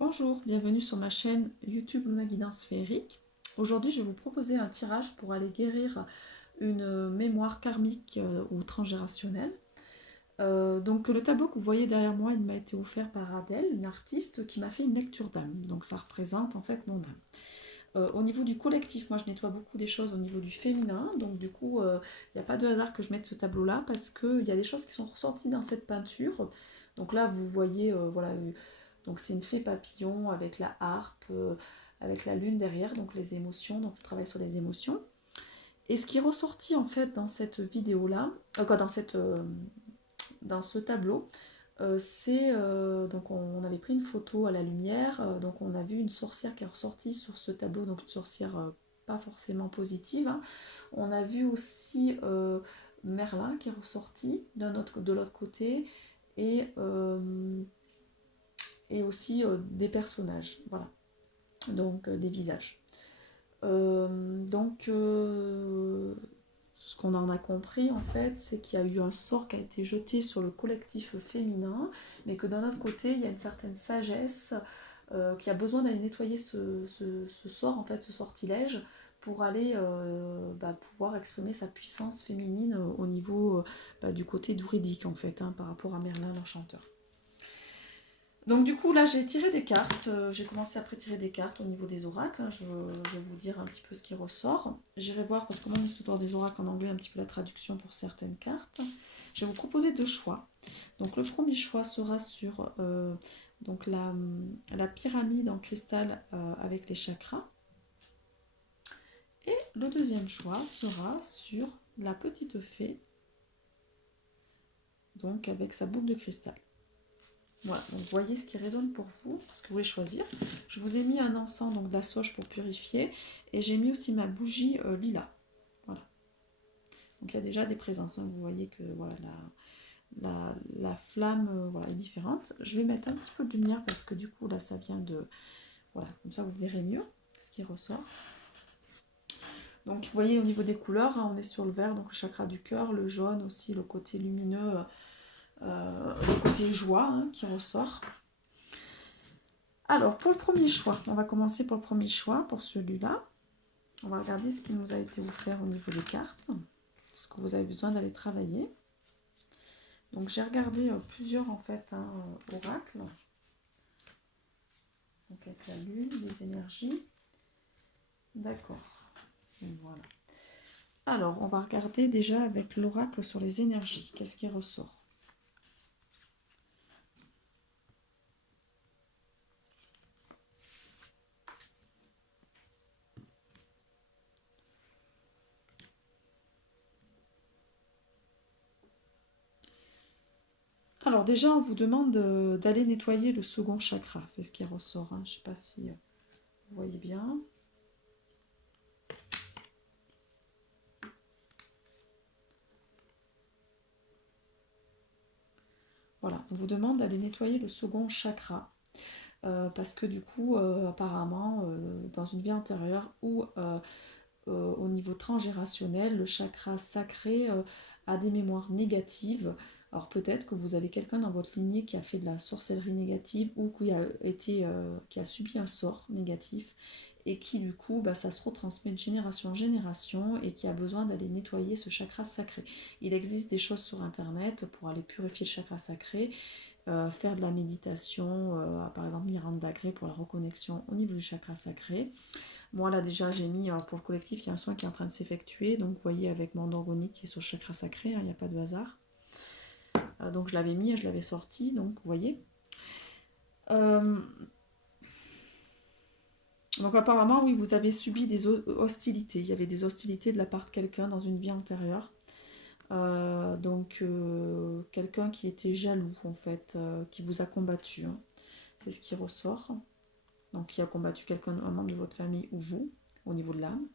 Bonjour, bienvenue sur ma chaîne YouTube Luna Guidance Féerique. Aujourd'hui, je vais vous proposer un tirage pour aller guérir une mémoire karmique ou transgénérationnelle. Donc le tableau que vous voyez derrière moi, il m'a été offert par Adèle, une artiste qui m'a fait une lecture d'âme. Donc ça représente en fait mon âme. Au niveau du collectif, moi je nettoie beaucoup des choses au niveau du féminin, donc du coup il n'y a pas de hasard que je mette ce tableau là parce qu'il y a des choses qui sont ressorties dans cette peinture. Donc là vous voyez, voilà, donc c'est une fée papillon avec la harpe, avec la lune derrière, donc les émotions, donc on travaille sur les émotions. Et ce qui est ressorti en fait dans cette vidéo là, dans ce tableau, donc on avait pris une photo à la lumière, donc on a vu une sorcière qui est ressortie sur ce tableau, donc une sorcière pas forcément positive, hein. On a vu aussi Merlin qui est ressorti de l'autre côté et et aussi des personnages, voilà, donc des visages. Ce qu'on en a compris en fait, c'est qu'il y a eu un sort qui a été jeté sur le collectif féminin, mais que d'un autre côté, il y a une certaine sagesse qui a besoin d'aller nettoyer ce sort, en fait, ce sortilège, pour aller pouvoir exprimer sa puissance féminine au niveau du côté druidique, en fait, hein, par rapport à Merlin l'Enchanteur. Donc du coup là j'ai tiré des cartes, j'ai commencé à pré-tirer des cartes au niveau des oracles, hein. Je vais vous dire un petit peu ce qui ressort. J'irai voir, parce que mon histoire des oracles en anglais, un petit peu la traduction pour certaines cartes. Je vais vous proposer deux choix. Donc le premier choix sera sur donc la pyramide en cristal avec les chakras. Et le deuxième choix sera sur la petite fée, donc avec sa boule de cristal. Voilà, donc voyez ce qui résonne pour vous, ce que vous voulez choisir. Je vous ai mis un encens, donc de la sauge pour purifier, et j'ai mis aussi ma bougie lilas. Voilà. Donc il y a déjà des présences, hein. Vous voyez que voilà, la flamme voilà, est différente. Je vais mettre un petit peu de lumière parce que du coup là ça vient de... Voilà, comme ça vous verrez mieux ce qui ressort. Donc vous voyez au niveau des couleurs, hein, on est sur le vert, donc le chakra du cœur, le jaune aussi, le côté lumineux, le côté joie hein, qui ressort. Alors, pour le premier choix, on va commencer pour le premier choix, pour celui-là. On va regarder ce qui nous a été offert au niveau des cartes, ce que vous avez besoin d'aller travailler. Donc, j'ai regardé plusieurs, en fait, hein, oracles. Donc, avec la lune, les énergies. D'accord. Voilà. Alors, on va regarder déjà avec l'oracle sur les énergies. Qu'est-ce qui ressort ? Alors déjà, on vous demande d'aller nettoyer le second chakra. C'est ce qui ressort, hein. Je ne sais pas si vous voyez bien. Voilà, on vous demande d'aller nettoyer le second chakra. Parce que du coup, apparemment, dans une vie antérieure ou au niveau transgénérationnel, le chakra sacré a des mémoires négatives. Alors peut-être que vous avez quelqu'un dans votre lignée qui a fait de la sorcellerie négative ou qui a subi un sort négatif et qui du coup, ça se retransmet de génération en génération et qui a besoin d'aller nettoyer ce chakra sacré. Il existe des choses sur internet pour aller purifier le chakra sacré, faire de la méditation, par exemple Miranda Gray pour la reconnexion au niveau du chakra sacré. Moi là déjà j'ai mis, pour le collectif, il y a un soin qui est en train de s'effectuer, donc vous voyez avec mon organique qui est sur le chakra sacré, il n'y a pas de hasard. Donc je l'avais mis, je l'avais sorti, donc vous voyez. Donc apparemment oui, vous avez subi des hostilités, il y avait des hostilités de la part de quelqu'un dans une vie antérieure. Quelqu'un qui était jaloux en fait, qui vous a combattu, hein. C'est ce qui ressort. Donc qui a combattu quelqu'un, un membre de votre famille ou vous, au niveau de l'âme.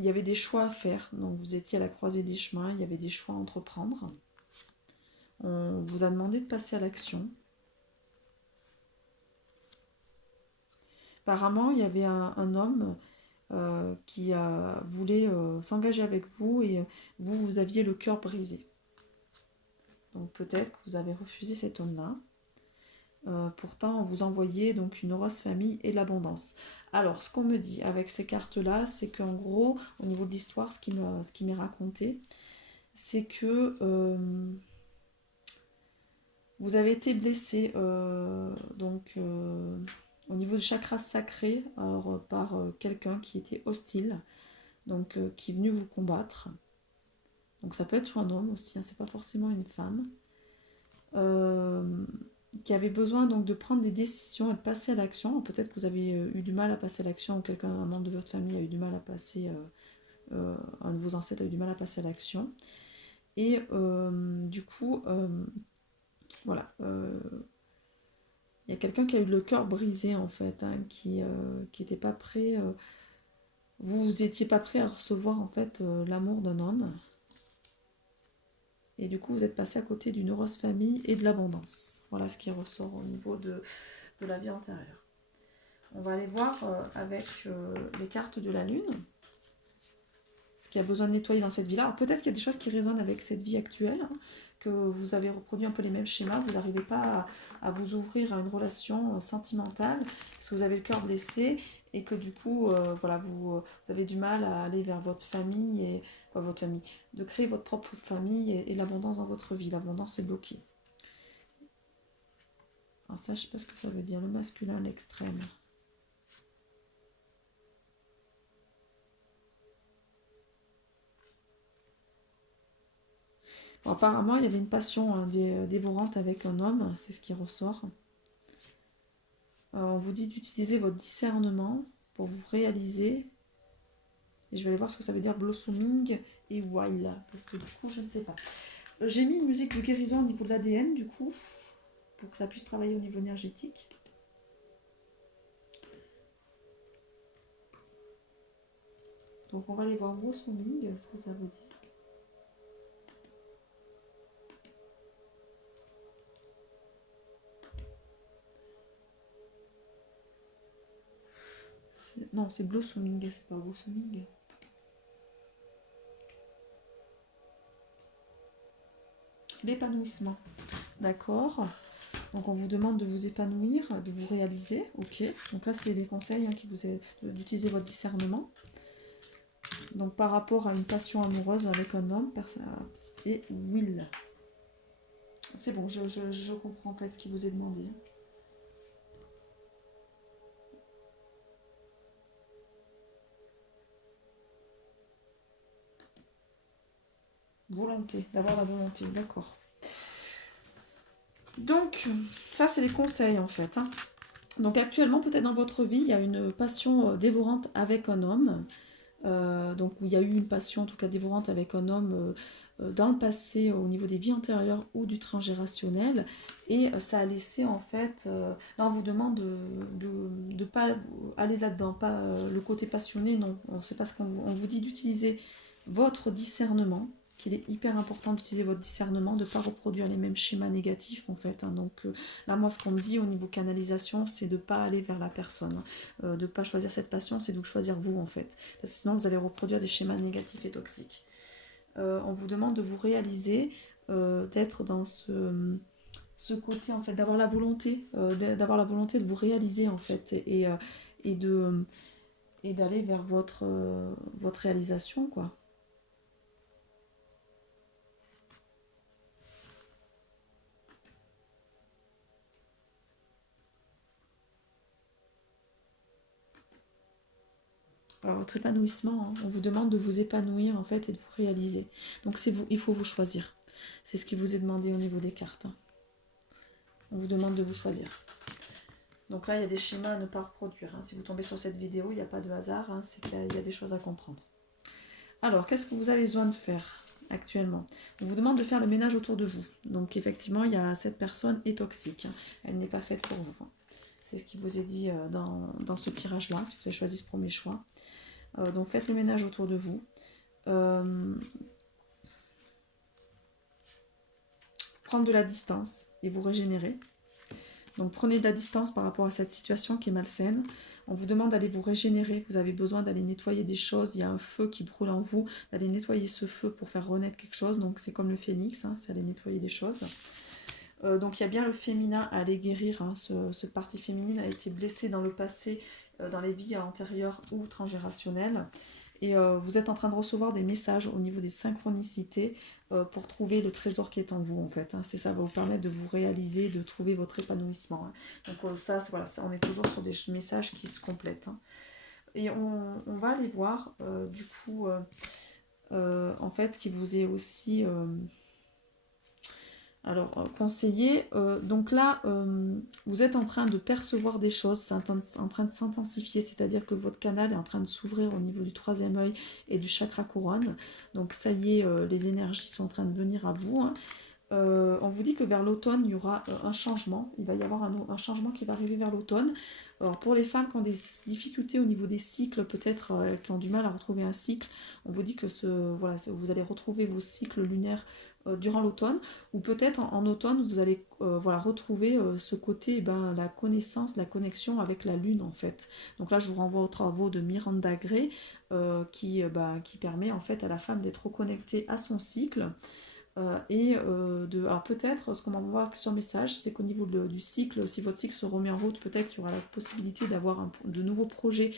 Il y avait des choix à faire, donc vous étiez à la croisée des chemins, il y avait des choix à entreprendre. On vous a demandé de passer à l'action. Apparemment, il y avait un homme qui voulait s'engager avec vous et vous aviez le cœur brisé. Donc peut-être que vous avez refusé cet homme-là. Pourtant, vous envoyez donc une heureuse famille et de l'abondance. Alors, ce qu'on me dit avec ces cartes-là, c'est qu'en gros, au niveau de l'histoire, ce qui m'est raconté, c'est que vous avez été blessé au niveau du chakra sacré alors, par quelqu'un qui était hostile, donc qui est venu vous combattre. Donc ça peut être un homme aussi, hein, c'est pas forcément une femme. Qui avait besoin donc de prendre des décisions et de passer à l'action. Peut-être que vous avez eu du mal à passer à l'action ou un membre de votre famille a eu du mal à passer, un de vos ancêtres a eu du mal à passer à l'action. Et du coup, voilà, il y a quelqu'un qui a eu le cœur brisé en fait, hein, qui n'était pas prêt, vous étiez pas prêt à recevoir en fait l'amour d'un homme. Et du coup, vous êtes passé à côté d'une heureuse famille et de l'abondance. Voilà ce qui ressort au niveau de la vie antérieure. On va aller voir avec les cartes de la Lune ce qu'il y a besoin de nettoyer dans cette vie-là. Alors peut-être qu'il y a des choses qui résonnent avec cette vie actuelle, hein, que vous avez reproduit un peu les mêmes schémas, vous n'arrivez pas à vous ouvrir à une relation sentimentale, parce que vous avez le cœur blessé, et que du coup, voilà, vous avez du mal à aller vers votre famille, et votre famille, de créer votre propre famille et l'abondance dans votre vie. L'abondance est bloquée. Alors ça, je ne sais pas ce que ça veut dire, le masculin à l'extrême. Bon, apparemment, il y avait une passion hein, dévorante avec un homme, c'est ce qui ressort. On vous dit d'utiliser votre discernement pour vous réaliser. Et je vais aller voir ce que ça veut dire blossoming et wild, parce que du coup, je ne sais pas. J'ai mis une musique de guérison au niveau de l'ADN, du coup, pour que ça puisse travailler au niveau énergétique. Donc on va aller voir blossoming, ce que ça veut dire. Non, c'est blossoming, c'est pas blossoming. L'épanouissement. D'accord. Donc on vous demande de vous épanouir, de vous réaliser. Ok. Donc là, c'est des conseils hein, qui vous aident d'utiliser votre discernement. Donc par rapport à une passion amoureuse avec un homme, et will. C'est bon, je comprends en fait ce qui vous est demandé. Volonté, d'avoir la volonté, d'accord. Donc, ça c'est les conseils en fait. Hein. Donc actuellement, peut-être dans votre vie, il y a une passion dévorante avec un homme. Donc où il y a eu une passion en tout cas dévorante avec un homme dans le passé au niveau des vies antérieures ou du transgénérationnel et ça a laissé en fait là on vous demande de pas aller là-dedans, pas le côté passionné, non, on sait pas ce on vous dit d'utiliser votre discernement, qu'il est hyper important d'utiliser votre discernement, de ne pas reproduire les mêmes schémas négatifs en fait. Hein. Donc là moi ce qu'on me dit au niveau canalisation c'est de ne pas aller vers la personne, de ne pas choisir cette passion, c'est de choisir vous en fait. Parce que sinon vous allez reproduire des schémas négatifs et toxiques. On vous demande de vous réaliser, d'être dans ce côté en fait, d'avoir la volonté, de vous réaliser en fait, et d'aller vers votre réalisation quoi. Alors, votre épanouissement, hein, on vous demande de vous épanouir en fait et de vous réaliser. Donc c'est vous, il faut vous choisir. C'est ce qui vous est demandé au niveau des cartes. Hein. On vous demande de vous choisir. Donc là, il y a des schémas à ne pas reproduire. Hein. Si vous tombez sur cette vidéo, il n'y a pas de hasard, hein, c'est qu'il y a des choses à comprendre. Alors, qu'est-ce que vous avez besoin de faire actuellement? On vous demande de faire le ménage autour de vous. Donc effectivement, il y a cette personne est toxique. Hein. Elle n'est pas faite pour vous. Hein. C'est ce qui vous est dit dans ce tirage-là, si vous avez choisi ce premier choix. Donc faites le ménage autour de vous. Prendre de la distance et vous régénérer. Donc prenez de la distance par rapport à cette situation qui est malsaine. On vous demande d'aller vous régénérer, vous avez besoin d'aller nettoyer des choses, il y a un feu qui brûle en vous, d'aller nettoyer ce feu pour faire renaître quelque chose. Donc c'est comme le phénix, hein, c'est aller nettoyer des choses. Donc il y a bien le féminin à aller guérir, hein. Cette partie féminine a été blessée dans le passé, dans les vies antérieures ou transgénérationnelles. Et vous êtes en train de recevoir des messages au niveau des synchronicités pour trouver le trésor qui est en vous, en fait, hein. C'est ça va vous permettre de vous réaliser, de trouver votre épanouissement, hein. Donc ça, voilà, on est toujours sur des messages qui se complètent, hein. Et on va aller voir, du coup, en fait, ce qui vous est aussi... alors, conseiller, donc là, vous êtes en train de percevoir des choses, c'est en train de s'intensifier, c'est-à-dire que votre canal est en train de s'ouvrir au niveau du troisième œil et du chakra couronne. Donc ça y est, les énergies sont en train de venir à vous, hein. On vous dit que vers l'automne, il y aura un changement. Il va y avoir un changement qui va arriver vers l'automne. Alors pour les femmes qui ont des difficultés au niveau des cycles, peut-être qui ont du mal à retrouver un cycle, on vous dit que voilà, vous allez retrouver vos cycles lunaires durant l'automne, ou peut-être en automne, vous allez voilà, retrouver ce côté, eh ben, la connaissance, la connexion avec la lune en fait. Donc là, je vous renvoie aux travaux de Miranda Gray, qui permet en fait à la femme d'être reconnectée à son cycle. Alors peut-être, ce qu'on va voir plusieurs messages, c'est qu'au niveau du cycle, si votre cycle se remet en route, peut-être qu'il y aura la possibilité d'avoir de nouveaux projets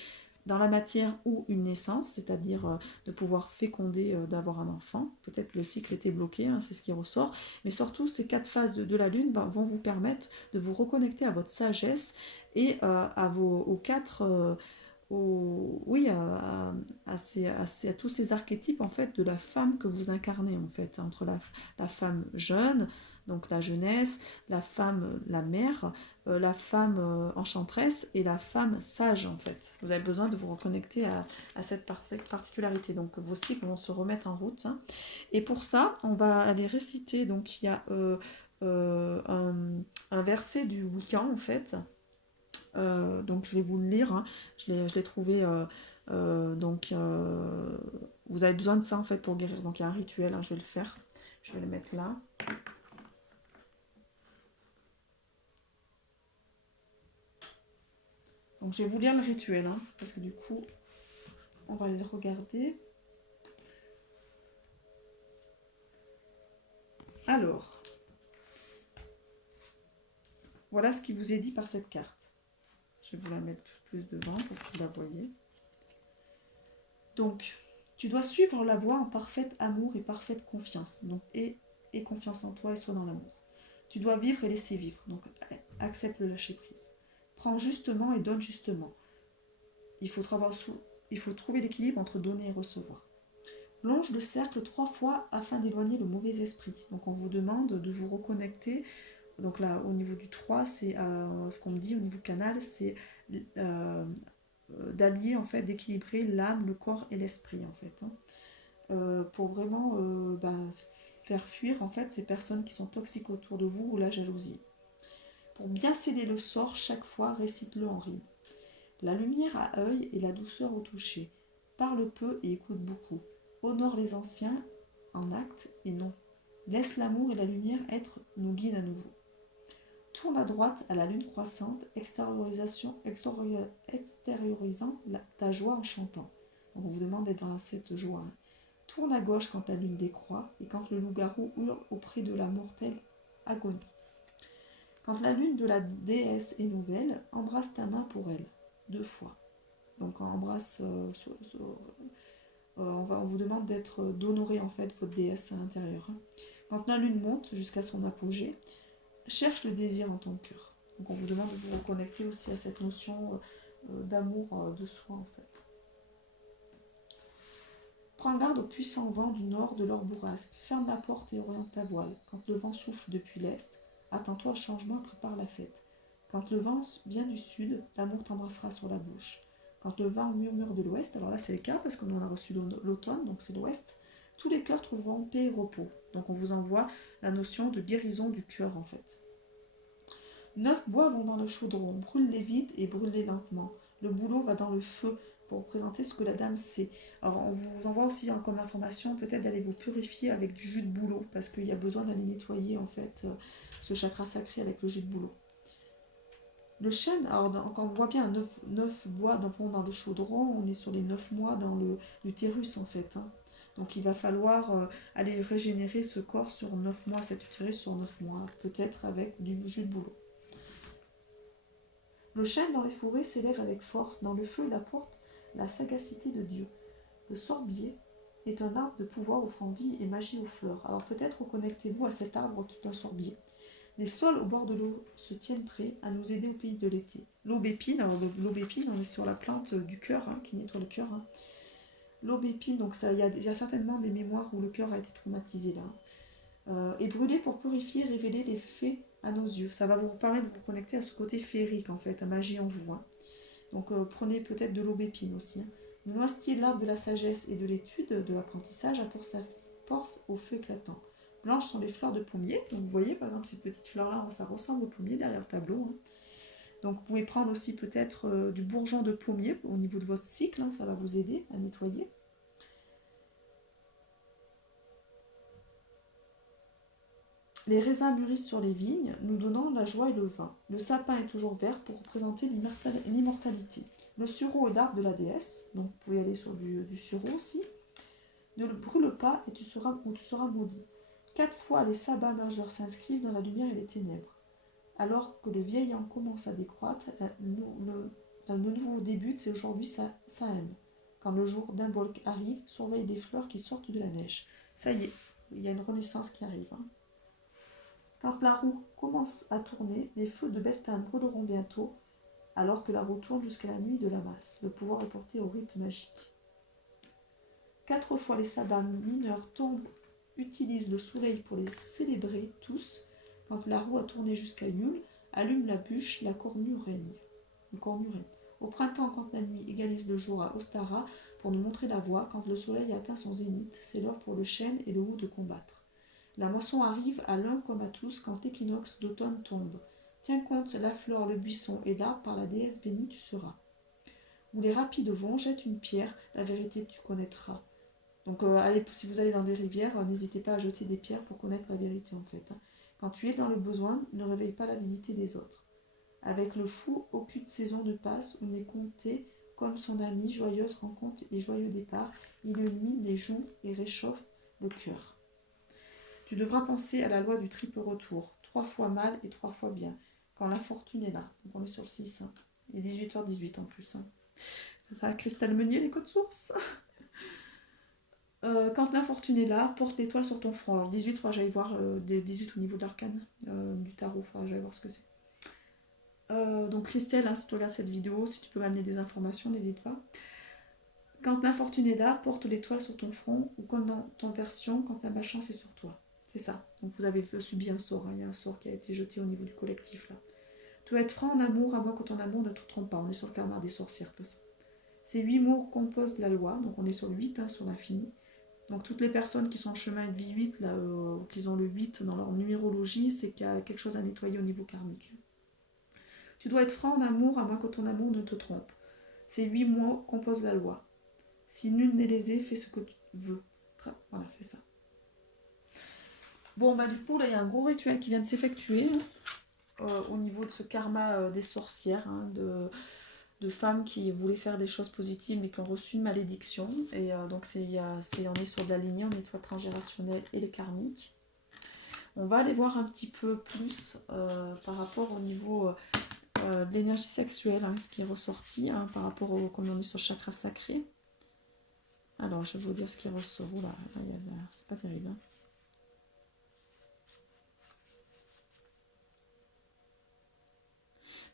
dans la matière ou une naissance, c'est-à-dire de pouvoir féconder, d'avoir un enfant. Peut-être que le cycle était bloqué, hein, c'est ce qui ressort. Mais surtout, ces 4 phases de la Lune vont vous permettre de vous reconnecter à votre sagesse et aux 4... oui, à tous ces archétypes en fait de la femme que vous incarnez en fait, entre la femme jeune, donc la jeunesse, la femme, la mère, la femme enchanteresse et la femme sage en fait. Vous avez besoin de vous reconnecter à cette particularité, donc vos cycles vont se remettre en route, hein. Et pour ça, on va aller réciter, donc il y a un verset du Wiccan en fait. Donc je vais vous le lire, hein. Je l'ai trouvé. Vous avez besoin de ça en fait pour guérir. Donc il y a un rituel, hein, je vais le faire. Je vais le mettre là. Donc je vais vous lire le rituel, hein, parce que du coup, on va le regarder. Alors, voilà ce qui vous est dit par cette carte. Je vais vous la mettre plus devant pour que vous la voyez. Donc, tu dois suivre la voie en parfait amour et parfaite confiance. Donc, et confiance en toi et sois dans l'amour. Tu dois vivre et laisser vivre. Donc, accepte le lâcher prise. Prends justement et donne justement. Il faut trouver l'équilibre entre donner et recevoir. Longe le cercle 3 fois afin d'éloigner le mauvais esprit. Donc, on vous demande de vous reconnecter. Donc là, au niveau du 3, c'est ce qu'on me dit au niveau canal, c'est d'allier, en fait, d'équilibrer l'âme, le corps et l'esprit, en fait, hein. Pour vraiment faire fuir, en fait, ces personnes qui sont toxiques autour de vous ou la jalousie. Pour bien sceller le sort, chaque fois, récite-le en rime. La lumière à œil et la douceur au toucher. Parle peu et écoute beaucoup. Honore les anciens en acte et non. Laisse l'amour et la lumière être nos guides à nouveau. Tourne à droite à la lune croissante, extériorisant ta joie en chantant. Donc on vous demande d'être dans cette joie, hein. Tourne à gauche quand la lune décroît et quand le loup-garou hurle auprès de la mortelle agonie. Quand la lune de la déesse est nouvelle, embrasse ta main pour elle, 2 fois. Donc on embrasse, on vous demande d'honorer en fait votre déesse à l'intérieur, hein. Quand la lune monte jusqu'à son apogée, cherche le désir en ton cœur. Donc on vous demande de vous reconnecter aussi à cette notion d'amour de soi en fait. Prends garde au puissant vent du nord de leur bourrasque. Ferme la porte et oriente ta voile. Quand le vent souffle depuis l'est, attends-toi au changement et prépare la fête. Quand le vent vient du sud, l'amour t'embrassera sur la bouche. Quand le vent murmure de l'ouest, alors là c'est le cas parce qu'on en a reçu l'automne, donc c'est l'ouest, tous les cœurs trouveront paix et repos. Donc on vous envoie la notion de guérison du cœur en fait. 9 bois vont dans le chaudron, brûle-les vite et brûle-les lentement. Le boulot va dans le feu pour représenter ce que la dame sait. Alors on vous envoie aussi comme information peut-être d'aller vous purifier avec du jus de bouleau parce qu'il y a besoin d'aller nettoyer en fait ce chakra sacré avec le jus de bouleau. Le chêne, alors quand on voit bien 9 bois vont dans le chaudron, on est sur les 9 mois dans l'utérus en fait, hein. Donc il va falloir aller régénérer ce corps sur 9 mois, cet utérus sur 9 mois, peut-être avec du jus de bouleau. Le chêne dans les forêts s'élève avec force, dans le feu il apporte la sagacité de Dieu. Le sorbier est un arbre de pouvoir offrant vie et magie aux fleurs. Alors peut-être reconnectez-vous à cet arbre qui est un sorbier. Les sols au bord de l'eau se tiennent prêts à nous aider au pays de l'été. L'aubépine, alors l'aubépine, on est sur la plante du cœur, qui nettoie le cœur. L'aubépine, donc il y a certainement des mémoires où le cœur a été traumatisé là. Et brûler pour purifier, révéler les faits à nos yeux. Ça va vous permettre de vous connecter à ce côté féerique en fait, à magie en vous. Donc prenez peut-être de l'aubépine aussi. Le noisetier, l'arbre de la sagesse et de l'étude, de l'apprentissage, apporte sa force au feu éclatant. Blanches sont les fleurs de pommier. Donc vous voyez par exemple ces petites fleurs-là, ça ressemble au pommier derrière le tableau. Donc vous pouvez prendre aussi peut-être du bourgeon de pommier au niveau de votre cycle, ça va vous aider à nettoyer. Les raisins mûrissent sur les vignes, nous donnant la joie et le vin. Le sapin est toujours vert pour représenter l'immortalité. Le sureau est l'arbre de la déesse, donc vous pouvez aller sur du sureau aussi. Ne le brûle pas et tu seras maudit. 4 fois les sabbats majeurs s'inscrivent dans la lumière et les ténèbres. Alors que le vieil an commence à décroître, le nouveau débute, c'est aujourd'hui ça aime. Quand le jour d'Imbolc arrive, surveille les fleurs qui sortent de la neige. Ça y est, il y a une renaissance qui arrive. Quand la roue commence à tourner, les feux de Beltane brûleront bientôt, alors que la roue tourne jusqu'à la nuit de la masse. Le pouvoir est porté au rite magique. 4 fois les sabbats mineurs tombent, utilisent le soleil pour les célébrer tous. Quand la roue a tourné jusqu'à Yule, allume la bûche, la cornue règne. Au printemps, quand la nuit égalise le jour à Ostara, pour nous montrer la voie, quand le soleil atteint son zénith, c'est l'heure pour le chêne et le hou de combattre. La moisson arrive à l'un comme à tous quand l'équinoxe d'automne tombe. Tiens compte, la fleur, le buisson et l'arbre, par la déesse bénie tu seras. Où les rapides vont, jette une pierre, la vérité tu connaîtras. Donc si vous allez dans des rivières, n'hésitez pas à jeter des pierres pour connaître la vérité en fait. Quand tu es dans le besoin, ne réveille pas l'avidité des autres. Avec le fou, aucune saison ne passe ou n'est comptée comme son ami, joyeuse rencontre et joyeux départ. Il illumine les joues et réchauffe le cœur. Tu devras penser à la loi du triple retour, 3 fois mal et 3 fois bien, quand la fortune est là. Donc on est sur le 6, et 18h18 en plus. Ça a Cristal Meunier, les codes sources. Quand l'infortune est là, porte l'étoile sur ton front. Alors 18, il faudra que j'aille voir des 18 au niveau de l'arcane du tarot, il faudra que j'aille voir ce que c'est. Donc Christelle, si tu regardes cette vidéo, si tu peux m'amener des informations, n'hésite pas. Quand l'infortune est là, porte l'étoile sur ton front, ou comme dans ton version, quand la malchance est sur toi. C'est ça. Donc vous avez subi un sort, il y a un sort qui a été jeté au niveau du collectif là. Tu dois être franc en amour, à moins que ton amour ne te trompe pas. On est sur le karma des sorcières, de toute façon. Ces 8 mots composent la loi, donc on est sur le 8, sur l'infini. Donc toutes les personnes qui sont en chemin de vie 8, là, qui ont le 8 dans leur numérologie, c'est qu'il y a quelque chose à nettoyer au niveau karmique. Tu dois être franc en amour, à moins que ton amour ne te trompe. Ces 8 mots composent la loi. Si nul n'est lésé, fais ce que tu veux. Voilà, c'est ça. Bon, du coup, là, il y a un gros rituel qui vient de s'effectuer au niveau de ce karma des sorcières, de femmes qui voulaient faire des choses positives mais qui ont reçu une malédiction. Et donc, on est sur de la lignée, on nettoie le transgénérationnel et les karmiques. On va aller voir un petit peu plus par rapport au niveau de l'énergie sexuelle, ce qui est ressorti par rapport comme on est sur le chakra sacré. Alors, je vais vous dire ce qui ressort. Oula, c'est pas terrible.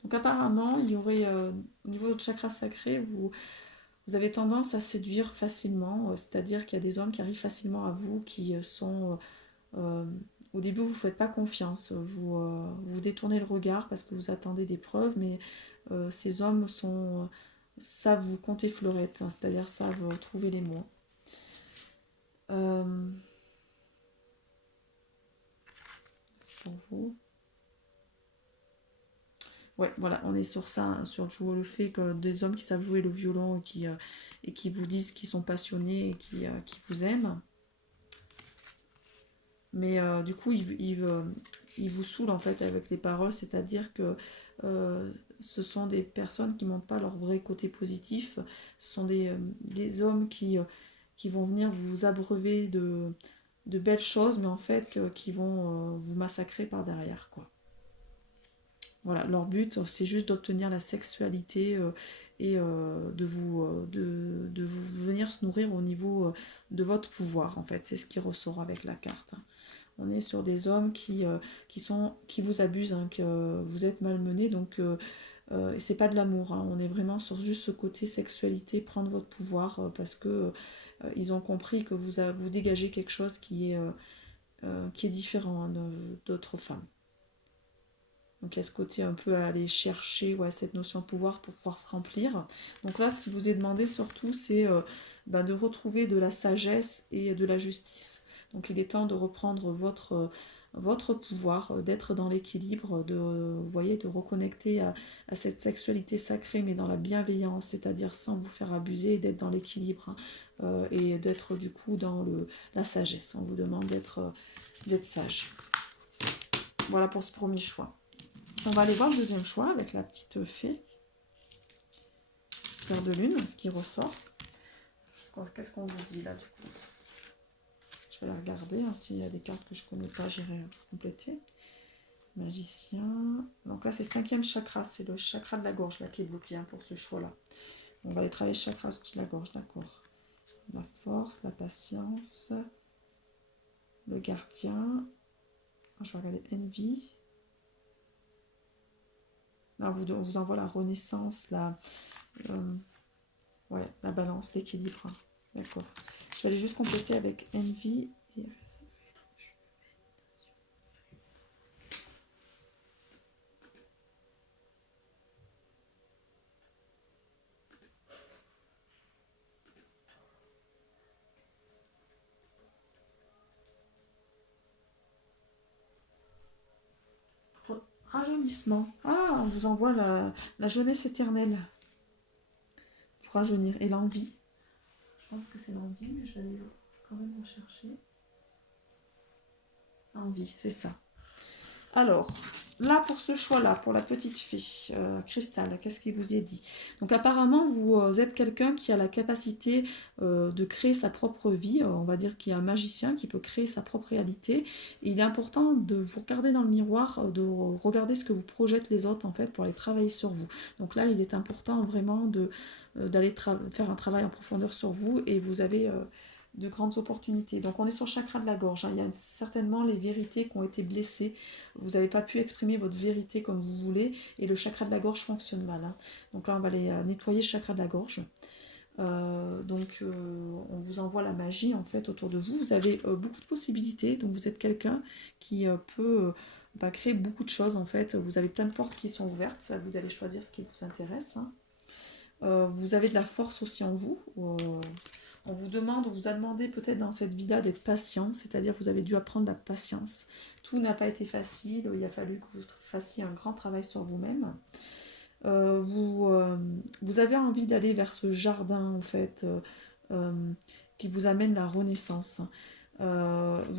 Donc apparemment, il y aurait, au niveau du chakra sacré, vous avez tendance à séduire facilement, c'est-à-dire qu'il y a des hommes qui arrivent facilement à vous, qui sont... au début, vous ne faites pas confiance, vous détournez le regard parce que vous attendez des preuves, mais ces hommes savent vous compter fleurette, c'est-à-dire savent trouver les mots. C'est pour vous. Ouais, voilà, on est sur ça, sur le fait que des hommes qui savent jouer le violon et qui vous disent qu'ils sont passionnés et qui vous aiment. Mais du coup, ils vous saoulent en fait avec les paroles, c'est-à-dire que ce sont des personnes qui ne montrent pas leur vrai côté positif. Ce sont des hommes qui qui vont venir vous abreuver de belles choses, mais en fait qui vont vous massacrer par derrière, quoi. Voilà, leur but, c'est juste d'obtenir la sexualité et de vous venir se nourrir au niveau de votre pouvoir, en fait. C'est ce qui ressort avec la carte, hein. On est sur des hommes qui vous abusent, hein, que vous êtes malmenés, donc et c'est pas de l'amour, hein. On est vraiment sur juste ce côté sexualité, prendre votre pouvoir, parce que ils ont compris que vous dégagez quelque chose qui est différent, hein, d'autres femmes. Donc il y a ce côté un peu à aller chercher, ouais, cette notion de pouvoir pour pouvoir se remplir. Donc là, ce qui vous est demandé surtout, c'est de retrouver de la sagesse et de la justice. Donc il est temps de reprendre votre pouvoir, d'être dans l'équilibre, vous voyez, de reconnecter à cette sexualité sacrée, mais dans la bienveillance, c'est-à-dire sans vous faire abuser, et d'être dans l'équilibre, hein, et d'être du coup dans la sagesse. On vous demande d'être sage. Voilà pour ce premier choix. On va aller voir le deuxième choix avec la petite fée. Clair de lune, ce qui ressort. Qu'est-ce qu'on vous dit là du coup? Je vais la regarder, hein, s'il y a des cartes que je ne connais pas, j'irai compléter. Magicien. Donc là c'est 5e chakra, c'est le chakra de la gorge là qui est bloqué, hein, pour ce choix-là. On va aller travailler le chakra de la gorge, d'accord. La force, la patience, le gardien. Je vais regarder Envie. Là, on vous envoie la renaissance, la balance, l'équilibre, hein. D'accord. Je vais aller juste compléter avec Envy et rajeunissement. Ah, on vous envoie la jeunesse éternelle. Pour rajeunir. Et l'envie. Je pense que c'est l'envie, mais je vais aller quand même rechercher. Envie, c'est ça. Alors, là pour ce choix-là, pour la petite fée, Cristal, qu'est-ce qui vous est dit? Donc apparemment, vous êtes quelqu'un qui a la capacité de créer sa propre vie, on va dire qu'il y a un magicien qui peut créer sa propre réalité. Et il est important de vous regarder dans le miroir, de regarder ce que vous projettent les autres en fait pour aller travailler sur vous. Donc là, il est important vraiment d'aller faire un travail en profondeur sur vous et vous avez de grandes opportunités. Donc on est sur le chakra de la gorge, hein. Il y a certainement les vérités qui ont été blessées. Vous n'avez pas pu exprimer votre vérité comme vous voulez et le chakra de la gorge fonctionne mal, hein. Donc là on va aller nettoyer le chakra de la gorge. On vous envoie la magie en fait autour de vous. Vous avez beaucoup de possibilités, donc vous êtes quelqu'un qui peut créer beaucoup de choses en fait. Vous avez plein de portes qui sont ouvertes, c'est à vous d'aller choisir ce qui vous intéresse, hein. Vous avez de la force aussi en vous. On vous a demandé peut-être dans cette vie-là d'être patient, c'est-à-dire vous avez dû apprendre la patience. Tout n'a pas été facile, il a fallu que vous fassiez un grand travail sur vous-même. Vous avez envie d'aller vers ce jardin en fait, euh, qui vous amène la renaissance. Vous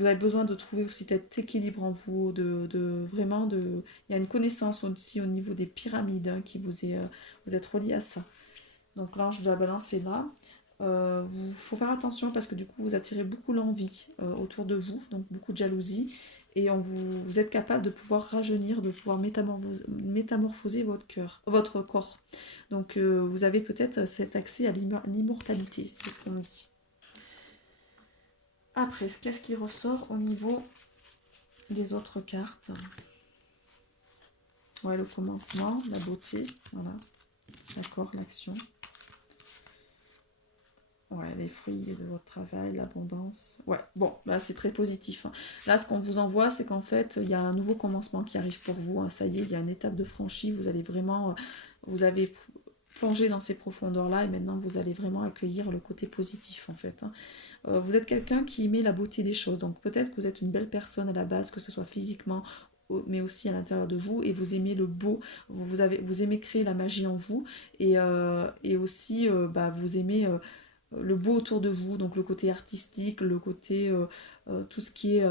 avez besoin de trouver aussi cet équilibre en vous, il y a une connaissance aussi au niveau des pyramides, hein, vous êtes relié à ça. Donc l'ange de la balance est là. Faut faire attention parce que du coup vous attirez beaucoup l'envie autour de vous, donc beaucoup de jalousie, et vous êtes capable de pouvoir rajeunir, de pouvoir métamorphoser votre corps. Donc vous avez peut-être cet accès à l'immortalité, c'est ce qu'on me dit. Après, qu'est-ce qui ressort au niveau des autres cartes? Ouais, le commencement, la beauté, voilà. D'accord, l'action. Ouais, les fruits de votre travail, l'abondance. Ouais, bon, là c'est très positif, hein. Là, ce qu'on vous envoie, c'est qu'en fait, il y a un nouveau commencement qui arrive pour vous, hein. Ça y est, il y a une étape de franchie. Vous allez vraiment, vous avez plongé dans ces profondeurs-là et maintenant vous allez vraiment accueillir le côté positif, en fait, hein. Vous êtes quelqu'un qui aimait la beauté des choses, donc peut-être que vous êtes une belle personne à la base, que ce soit physiquement, mais aussi à l'intérieur de vous, et vous aimez le beau, vous aimez créer la magie en vous, et aussi vous aimez le beau autour de vous, donc le côté artistique, le côté tout ce qui est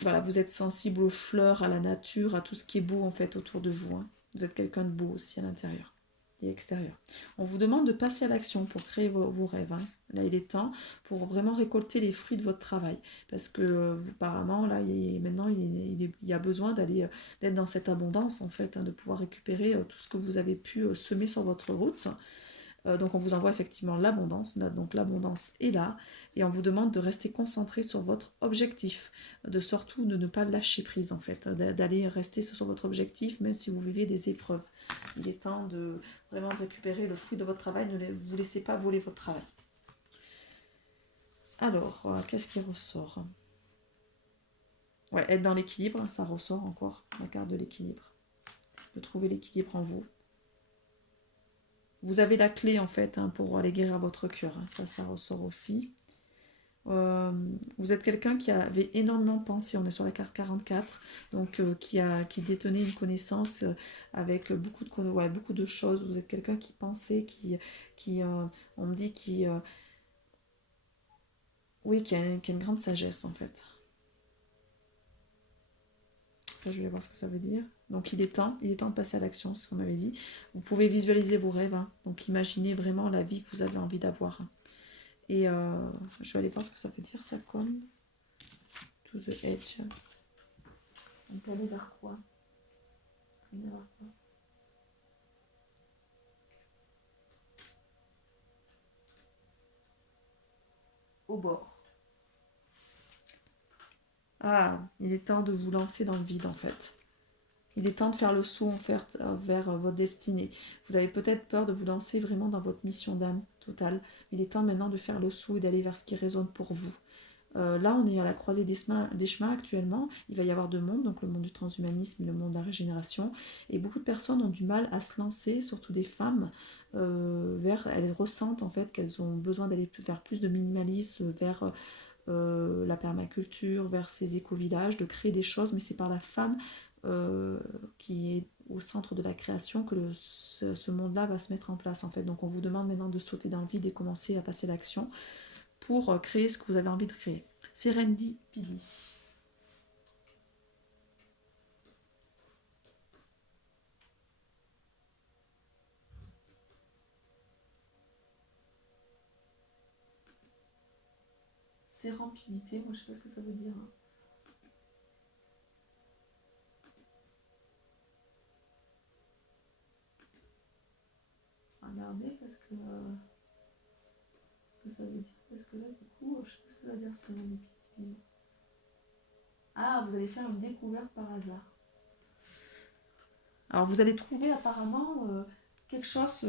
voilà, vous êtes sensible aux fleurs, à la nature, à tout ce qui est beau en fait autour de vous, hein. Vous êtes quelqu'un de beau aussi à l'intérieur. et extérieur. On vous demande de passer à l'action pour créer vos rêves. Hein. Là, il est temps pour vraiment récolter les fruits de votre travail. Parce que, apparemment, là, maintenant, il y a besoin d'être dans cette abondance, en fait, hein, de pouvoir récupérer tout ce que vous avez pu semer sur votre route. Donc on vous envoie effectivement l'abondance, donc l'abondance est là, et on vous demande de rester concentré sur votre objectif, de surtout de ne pas lâcher prise en fait, d'aller rester sur votre objectif même si vous vivez des épreuves. Il est temps de vraiment récupérer le fruit de votre travail, ne vous laissez pas voler votre travail. Alors, qu'est-ce qui ressort? Ouais, être dans l'équilibre, ça ressort encore, la carte de l'équilibre. De trouver l'équilibre en vous. Vous avez la clé en fait hein, pour aller guérir votre cœur, hein. Ça ressort aussi. Vous êtes quelqu'un qui avait énormément pensé, on est sur la carte 44, donc qui détenait une connaissance avec beaucoup de choses. Vous êtes quelqu'un qui pensait, on me dit, oui, qui a une grande sagesse en fait. Ça, je vais voir ce que ça veut dire. Donc il est temps de passer à l'action, c'est ce qu'on m'avait dit. Vous pouvez visualiser vos rêves, hein. Donc imaginez vraiment la vie que vous avez envie d'avoir. Et je vais aller voir ce que ça veut dire, ça comme to the edge. On peut aller vers quoi? Au bord. Ah, il est temps de vous lancer dans le vide en fait. Il est temps de faire le saut en fait vers votre destinée. Vous avez peut-être peur de vous lancer vraiment dans votre mission d'âme totale. Il est temps maintenant de faire le saut et d'aller vers ce qui résonne pour vous. Là, on est à la croisée des chemins actuellement. Il va y avoir deux mondes, donc le monde du transhumanisme et le monde de la régénération. Et beaucoup de personnes ont du mal à se lancer, surtout des femmes, elles ressentent en fait qu'elles ont besoin d'aller vers plus de minimalisme, vers la permaculture, vers ces éco-villages, de créer des choses, mais c'est par la femme qui est au centre de la création que ce monde-là va se mettre en place en fait. Donc on vous demande maintenant de sauter dans le vide et commencer à passer l'action pour créer ce que vous avez envie de créer. Serendipity. Sérendipité, moi je sais pas ce que ça veut dire. Hein. Regardez parce que ce que ça veut dire. Parce que là du coup, je sais pas ce que ça veut dire sérendipité. Ah, vous allez faire une découverte par hasard. Alors vous allez trouver apparemment quelque chose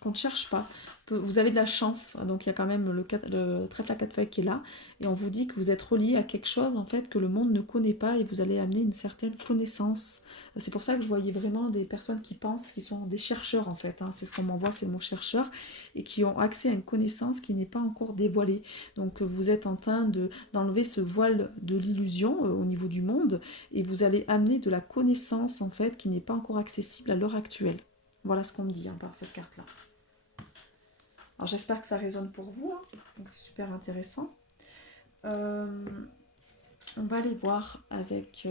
qu'on ne cherche pas. Vous avez de la chance, donc il y a quand même le trèfle à quatre feuilles qui est là, et on vous dit que vous êtes relié à quelque chose en fait que le monde ne connaît pas et vous allez amener une certaine connaissance. C'est pour ça que je voyais vraiment des personnes qui pensent, qui sont des chercheurs en fait, hein. C'est ce qu'on m'envoie, c'est le mot chercheur, et qui ont accès à une connaissance qui n'est pas encore dévoilée. Donc vous êtes en train d'enlever ce voile de l'illusion au niveau du monde, et vous allez amener de la connaissance en fait qui n'est pas encore accessible à l'heure actuelle. Voilà ce qu'on me dit hein, par cette carte-là. Alors j'espère que ça résonne pour vous, hein. Donc c'est super intéressant. On va aller voir avec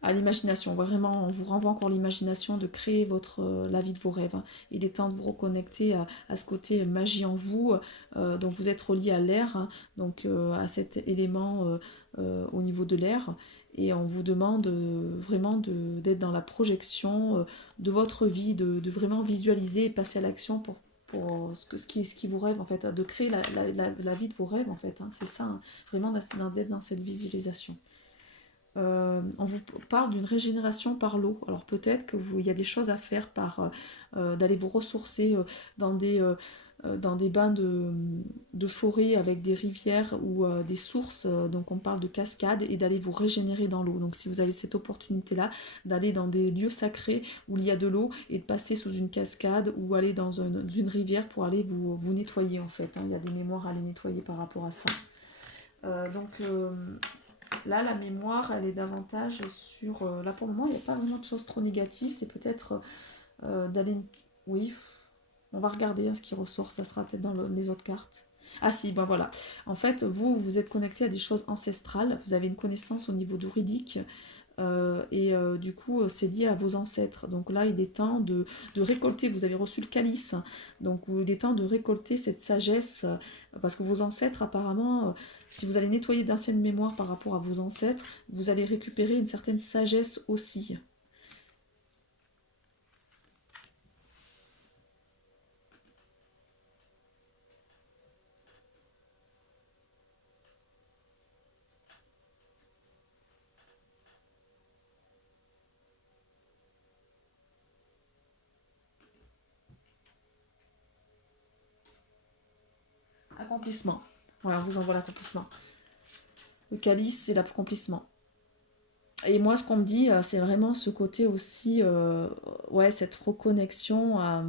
à l'imagination. Vraiment, on vous renvoie encore l'imagination de créer la vie de vos rêves. Hein. Il est temps de vous reconnecter à ce côté magie en vous. Donc vous êtes relié à l'air, hein, donc à cet élément au niveau de l'air. Et on vous demande vraiment d'être dans la projection de votre vie, de vraiment visualiser et passer à l'action pour ce qui vous rêve en fait, de créer la vie de vos rêves en fait. Hein. C'est ça, hein, vraiment d'être dans cette visualisation. On vous parle d'une régénération par l'eau. Alors peut-être qu'il y a des choses à faire d'aller vous ressourcer dans des bains de forêt avec des rivières ou des sources. Donc on parle de cascades et d'aller vous régénérer dans l'eau. Donc si vous avez cette opportunité-là, d'aller dans des lieux sacrés où il y a de l'eau et de passer sous une cascade ou aller dans une rivière pour aller vous nettoyer en fait. Hein. Il y a des mémoires à aller nettoyer par rapport à ça. Là, la mémoire, elle est davantage sur... là, pour le moment, il n'y a pas vraiment de choses trop négatives. C'est peut-être d'aller... Oui, on va regarder hein, ce qui ressort. Ça sera peut-être dans les autres cartes. Ah si, ben voilà. En fait, vous êtes connecté à des choses ancestrales. Vous avez une connaissance au niveau druidique Du coup, c'est lié à vos ancêtres. Donc là, il est temps de récolter, vous avez reçu le calice, donc il est temps de récolter cette sagesse, parce que vos ancêtres, apparemment, si vous allez nettoyer d'anciennes mémoires par rapport à vos ancêtres, vous allez récupérer une certaine sagesse aussi. Accomplissement. Voilà, on vous envoie l'accomplissement. Le calice, c'est l'accomplissement. Et moi, ce qu'on me dit, c'est vraiment ce côté aussi, ouais, cette reconnexion à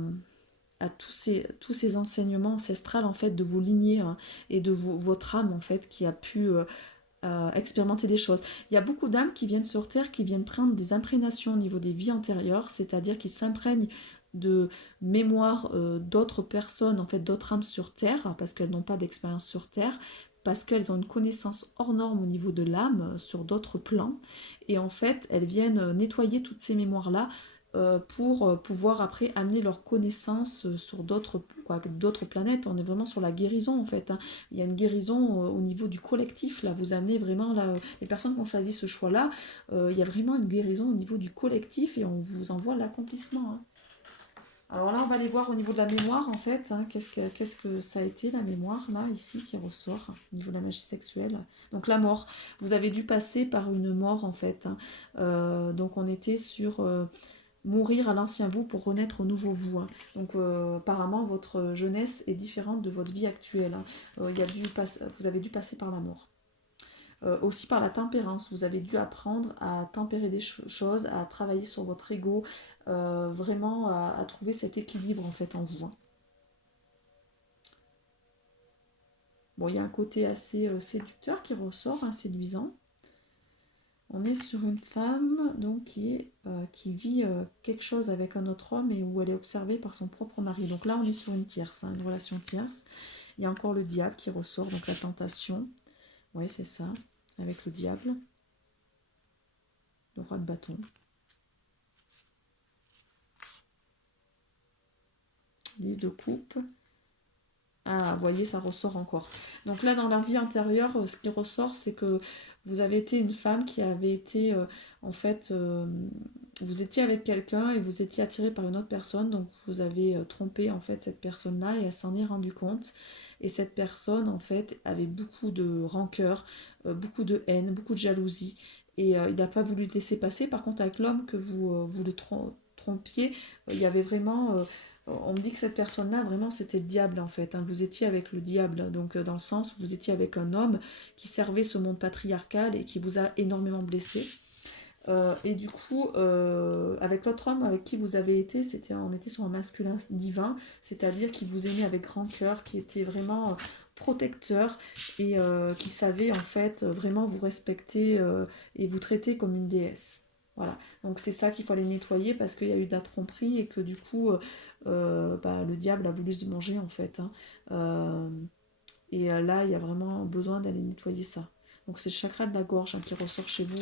tous ces enseignements ancestrales, en fait, de vos lignées, hein, et de votre âme, en fait, qui a pu expérimenter des choses. Il y a beaucoup d'âmes qui viennent sur Terre, qui viennent prendre des imprégnations au niveau des vies antérieures, c'est-à-dire qui s'imprègnent de mémoire d'autres personnes, en fait, d'autres âmes sur Terre, parce qu'elles n'ont pas d'expérience sur Terre, parce qu'elles ont une connaissance hors norme au niveau de l'âme, sur d'autres plans, et en fait, elles viennent nettoyer toutes ces mémoires-là pour pouvoir après amener leur connaissance sur d'autres planètes. On est vraiment sur la guérison en fait, hein. Il y a une guérison au niveau du collectif, là, vous amenez vraiment, là, les personnes qui ont choisi ce choix-là, il y a vraiment une guérison au niveau du collectif et on vous envoie l'accomplissement, hein. Alors là, on va aller voir au niveau de la mémoire, en fait, hein, qu'est-ce que ça a été, la mémoire, là, ici, qui ressort, au niveau de la magie sexuelle. Donc la mort, vous avez dû passer par une mort, en fait, hein. Donc on était sur mourir à l'ancien vous pour renaître au nouveau vous, hein. Donc apparemment, votre jeunesse est différente de votre vie actuelle, hein. Vous avez dû passer par la mort. Aussi par la tempérance, vous avez dû apprendre à tempérer des choses, à travailler sur votre ego, vraiment à trouver cet équilibre en fait en vous, hein. Bon, il y a un côté assez séducteur qui ressort, hein, séduisant. On est sur une femme donc qui vit quelque chose avec un autre homme et où elle est observée par son propre mari. Donc là, on est sur une tierce, hein, une relation tierce. Il y a encore le diable qui ressort, donc la tentation. Oui, c'est ça, avec le diable. Le roi de bâton. Lise de coupe. Ah, vous voyez, ça ressort encore. Donc là, dans la vie antérieure, ce qui ressort, c'est que vous avez été une femme qui avait été, en fait, vous étiez avec quelqu'un et vous étiez attiré par une autre personne, donc vous avez trompé, en fait, cette personne-là et elle s'en est rendue compte. Et cette personne, en fait, avait beaucoup de rancœur, beaucoup de haine, beaucoup de jalousie. Et il n'a pas voulu le laisser passer. Par contre, avec l'homme que vous le trompiez, il y avait vraiment... on me dit que cette personne-là, vraiment, c'était le diable en fait, hein. Vous étiez avec le diable, donc dans le sens où vous étiez avec un homme qui servait ce monde patriarcal et qui vous a énormément blessé. Et du coup, avec l'autre homme avec qui vous avez été, on était sur un masculin divin, c'est-à-dire qui vous aimait avec grand cœur, qui était vraiment protecteur et qui savait en fait vraiment vous respecter et vous traiter comme une déesse. Voilà, donc c'est ça qu'il faut aller nettoyer parce qu'il y a eu de la tromperie et que du coup, le diable a voulu se manger en fait, hein. Euh, Là, il y a vraiment besoin d'aller nettoyer ça. Donc c'est le chakra de la gorge, hein, qui ressort chez vous.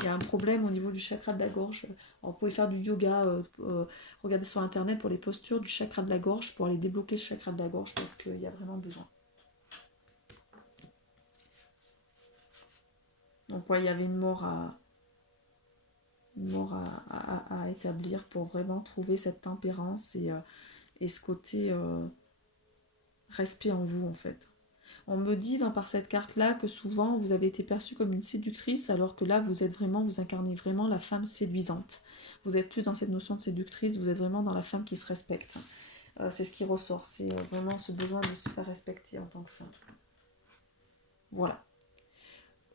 Il y a un problème au niveau du chakra de la gorge. Alors, vous pouvez faire du yoga, regardez sur internet pour les postures du chakra de la gorge, pour aller débloquer ce chakra de la gorge parce qu'il y a vraiment besoin. Donc ouais, il y avait une mort à établir pour vraiment trouver cette tempérance et ce côté respect en vous en fait. On me dit par cette carte-là que souvent vous avez été perçue comme une séductrice alors que là vous incarnez vraiment la femme séduisante. Vous êtes plus dans cette notion de séductrice, vous êtes vraiment dans la femme qui se respecte. C'est ce qui ressort, c'est vraiment ce besoin de se faire respecter en tant que femme. Voilà.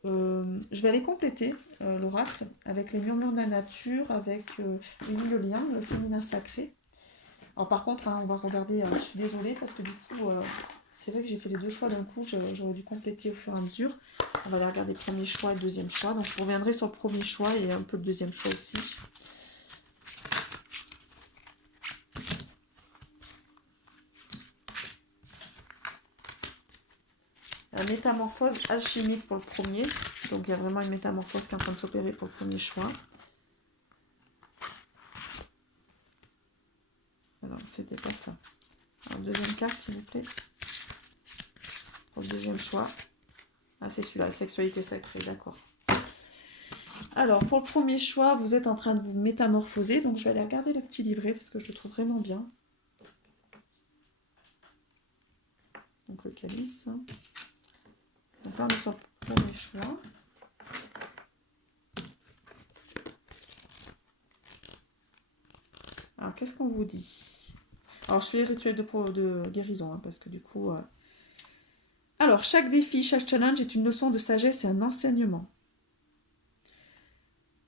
Je vais aller compléter l'oracle avec les murmures de la nature, avec le lien, le féminin sacré. Alors par contre, hein, on va regarder, je suis désolée parce que du coup, c'est vrai que j'ai fait les deux choix d'un coup, j'aurais dû compléter au fur et à mesure. On va aller regarder le premier choix et le deuxième choix. Donc je reviendrai sur le premier choix et un peu le deuxième choix aussi. La métamorphose alchimique pour le premier. Donc il y a vraiment une métamorphose qui est en train de s'opérer pour le premier choix. Alors, c'était pas ça. Alors, deuxième carte, s'il vous plaît. Pour le deuxième choix. Ah, c'est celui-là, sexualité sacrée, d'accord. Alors, pour le premier choix, vous êtes en train de vous métamorphoser. Donc, je vais aller regarder le petit livret parce que je le trouve vraiment bien. Donc, le calice. Donc là, on est sur le premier choix. Alors, qu'est-ce qu'on vous dit? Alors, je fais les rituels de guérison, hein, parce que du coup... Alors, chaque défi, chaque challenge est une leçon de sagesse et un enseignement.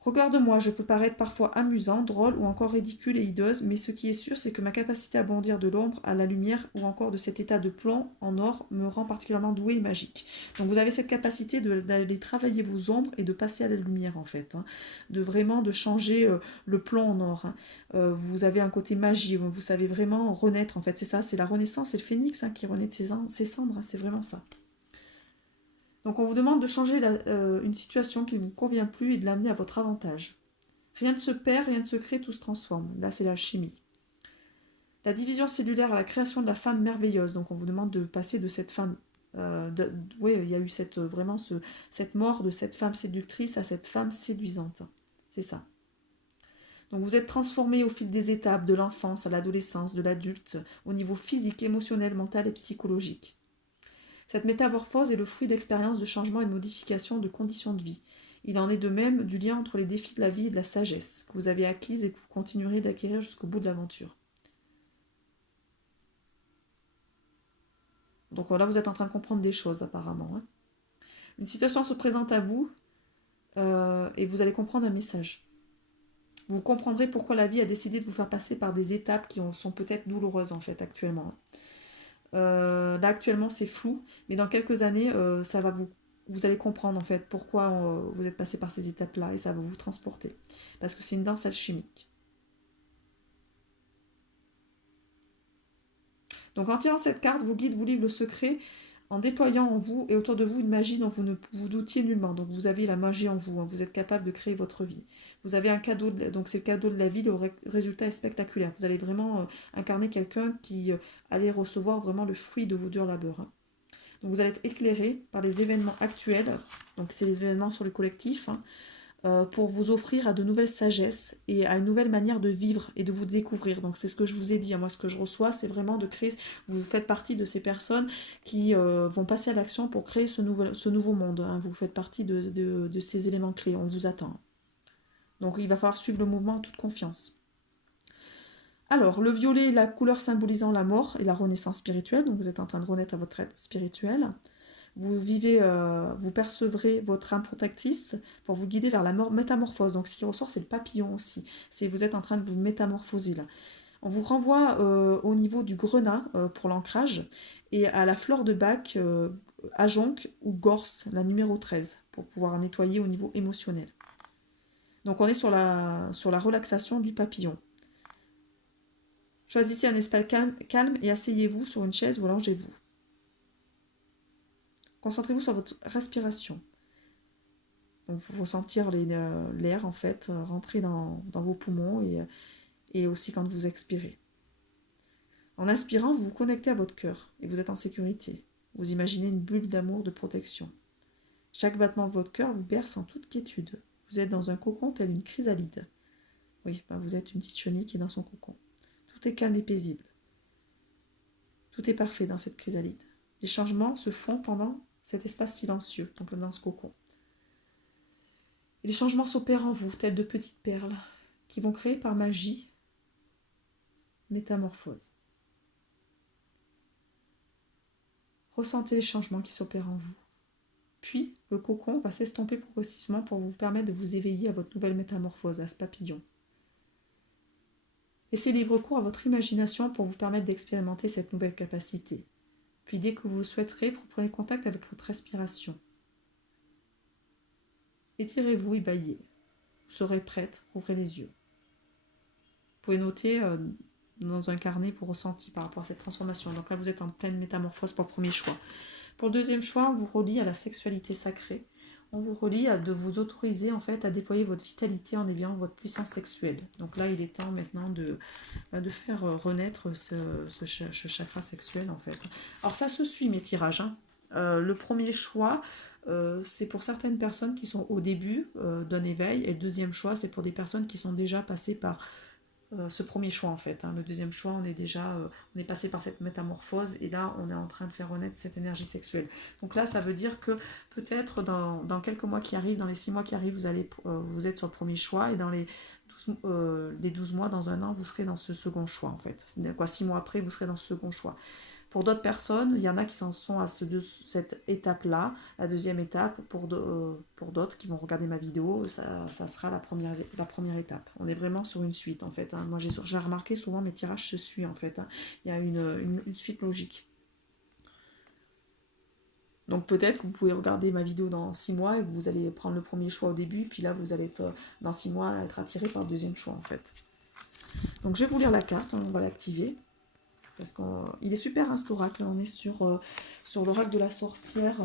Regarde-moi, je peux paraître parfois amusant, drôle ou encore ridicule et hideuse, mais ce qui est sûr, c'est que ma capacité à bondir de l'ombre à la lumière ou encore de cet état de plomb en or me rend particulièrement douée et magique. Donc vous avez cette capacité d'aller travailler vos ombres et de passer à la lumière en fait, hein, de vraiment de changer le plomb en or. Hein. Vous avez un côté magie, vous savez vraiment renaître en fait, c'est ça, c'est la renaissance, c'est le phénix hein, qui renaît de ses cendres, hein, c'est vraiment ça. Donc on vous demande de changer une situation qui ne vous convient plus et de l'amener à votre avantage. Rien ne se perd, rien ne se crée, tout se transforme. Là, c'est l'alchimie. La division cellulaire à la création de la femme merveilleuse. Donc on vous demande de passer de cette femme... oui, il y a eu cette mort de cette femme séductrice à cette femme séduisante. C'est ça. Donc vous êtes transformé au fil des étapes, de l'enfance à l'adolescence, de l'adulte, au niveau physique, émotionnel, mental et psychologique. Cette métamorphose est le fruit d'expériences de changement et de modification de conditions de vie. Il en est de même du lien entre les défis de la vie et de la sagesse, que vous avez acquise et que vous continuerez d'acquérir jusqu'au bout de l'aventure. Donc là, vous êtes en train de comprendre des choses apparemment. Hein. Une situation se présente à vous et vous allez comprendre un message. Vous comprendrez pourquoi la vie a décidé de vous faire passer par des étapes qui sont peut-être douloureuses en fait actuellement. Là actuellement c'est flou, mais dans quelques années ça va vous allez comprendre en fait pourquoi vous êtes passé par ces étapes-là et ça va vous transporter. Parce que c'est une danse alchimique. Donc en tirant cette carte, vos guides vous livrent le secret en déployant en vous et autour de vous une magie dont vous ne vous doutiez nullement. Donc vous avez la magie en vous, hein. Vous êtes capable de créer votre vie. Vous avez un cadeau, donc c'est le cadeau de la vie, le résultat est spectaculaire. Vous allez vraiment incarner quelqu'un qui allait recevoir vraiment le fruit de vos durs labeurs. Hein. Donc vous allez être éclairé par les événements actuels, donc c'est les événements sur le collectif, hein, pour vous offrir à de nouvelles sagesses et à une nouvelle manière de vivre et de vous découvrir. Donc c'est ce que je vous ai dit, hein. Moi ce que je reçois c'est vraiment de créer, vous faites partie de ces personnes qui vont passer à l'action pour créer ce nouveau monde. Hein. Vous faites partie de ces éléments clés, on vous attend. Donc il va falloir suivre le mouvement en toute confiance. Alors, le violet est la couleur symbolisant la mort et la renaissance spirituelle. Donc, vous êtes en train de renaître à votre être spirituel. Vous percevrez votre âme protectrice pour vous guider vers la métamorphose. Donc, ce qui ressort, c'est le papillon aussi. Vous êtes en train de vous métamorphoser là. On vous renvoie au niveau du grenat pour l'ancrage et à la fleur de bac ajonc ou gorse, la numéro 13, pour pouvoir nettoyer au niveau émotionnel. Donc, on est sur la relaxation du papillon. Choisissez un espace calme et asseyez-vous sur une chaise ou allongez-vous. Concentrez-vous sur votre respiration. Donc, vous faut sentir l'air en fait rentrer dans vos poumons et aussi quand vous expirez. En inspirant, vous vous connectez à votre cœur et vous êtes en sécurité. Vous imaginez une bulle d'amour, de protection. Chaque battement de votre cœur vous berce en toute quiétude. Vous êtes dans un cocon tel une chrysalide. Oui, vous êtes une petite chenille qui est dans son cocon. Tout est calme et paisible. Tout est parfait dans cette chrysalide. Les changements se font pendant cet espace silencieux, donc dans ce cocon. Et les changements s'opèrent en vous, tels de petites perles, qui vont créer par magie métamorphose. Ressentez les changements qui s'opèrent en vous. Puis, le cocon va s'estomper progressivement pour vous permettre de vous éveiller à votre nouvelle métamorphose, à ce papillon. Laissez libre cours à votre imagination pour vous permettre d'expérimenter cette nouvelle capacité. Puis dès que vous le souhaiterez, prenez contact avec votre respiration. Étirez-vous et bâillez. Vous serez prête, ouvrez les yeux. Vous pouvez noter dans un carnet vos ressentis par rapport à cette transformation. Donc là, vous êtes en pleine métamorphose pour le premier choix. Pour le deuxième choix, on vous relie à la sexualité sacrée. on vous relie à de vous autoriser en fait à déployer votre vitalité en éveillant votre puissance sexuelle. Donc là, il est temps maintenant de faire renaître ce chakra sexuel en fait. Alors ça se suit mes tirages, hein. Le premier choix, c'est pour certaines personnes qui sont au début d'un éveil, et le deuxième choix, c'est pour des personnes qui sont déjà passées par ce premier choix en fait, hein. Le deuxième choix, on est déjà on est passé par cette métamorphose et là on est en train de faire renaître cette énergie sexuelle. Donc là ça veut dire que peut-être dans quelques mois qui arrivent, dans les 6 mois qui arrivent, vous êtes sur le premier choix et dans les 12 mois, dans un an, vous serez dans ce second choix en fait. 6 mois après, vous serez dans ce second choix. Pour d'autres personnes, il y en a qui s'en sont à cette étape-là, la deuxième étape. Pour d'autres qui vont regarder ma vidéo, ça sera la première étape. On est vraiment sur une suite en fait, hein. Moi j'ai remarqué souvent mes tirages se suivent en fait, hein. Il y a une suite logique. Donc peut-être que vous pouvez regarder ma vidéo dans 6 mois et vous allez prendre le premier choix au début, puis là vous allez être dans 6 mois être attiré par le deuxième choix en fait. Donc je vais vous lire la carte, on va l'activer. Parce qu'il est super, hein, cet oracle. On est sur l'oracle de la sorcière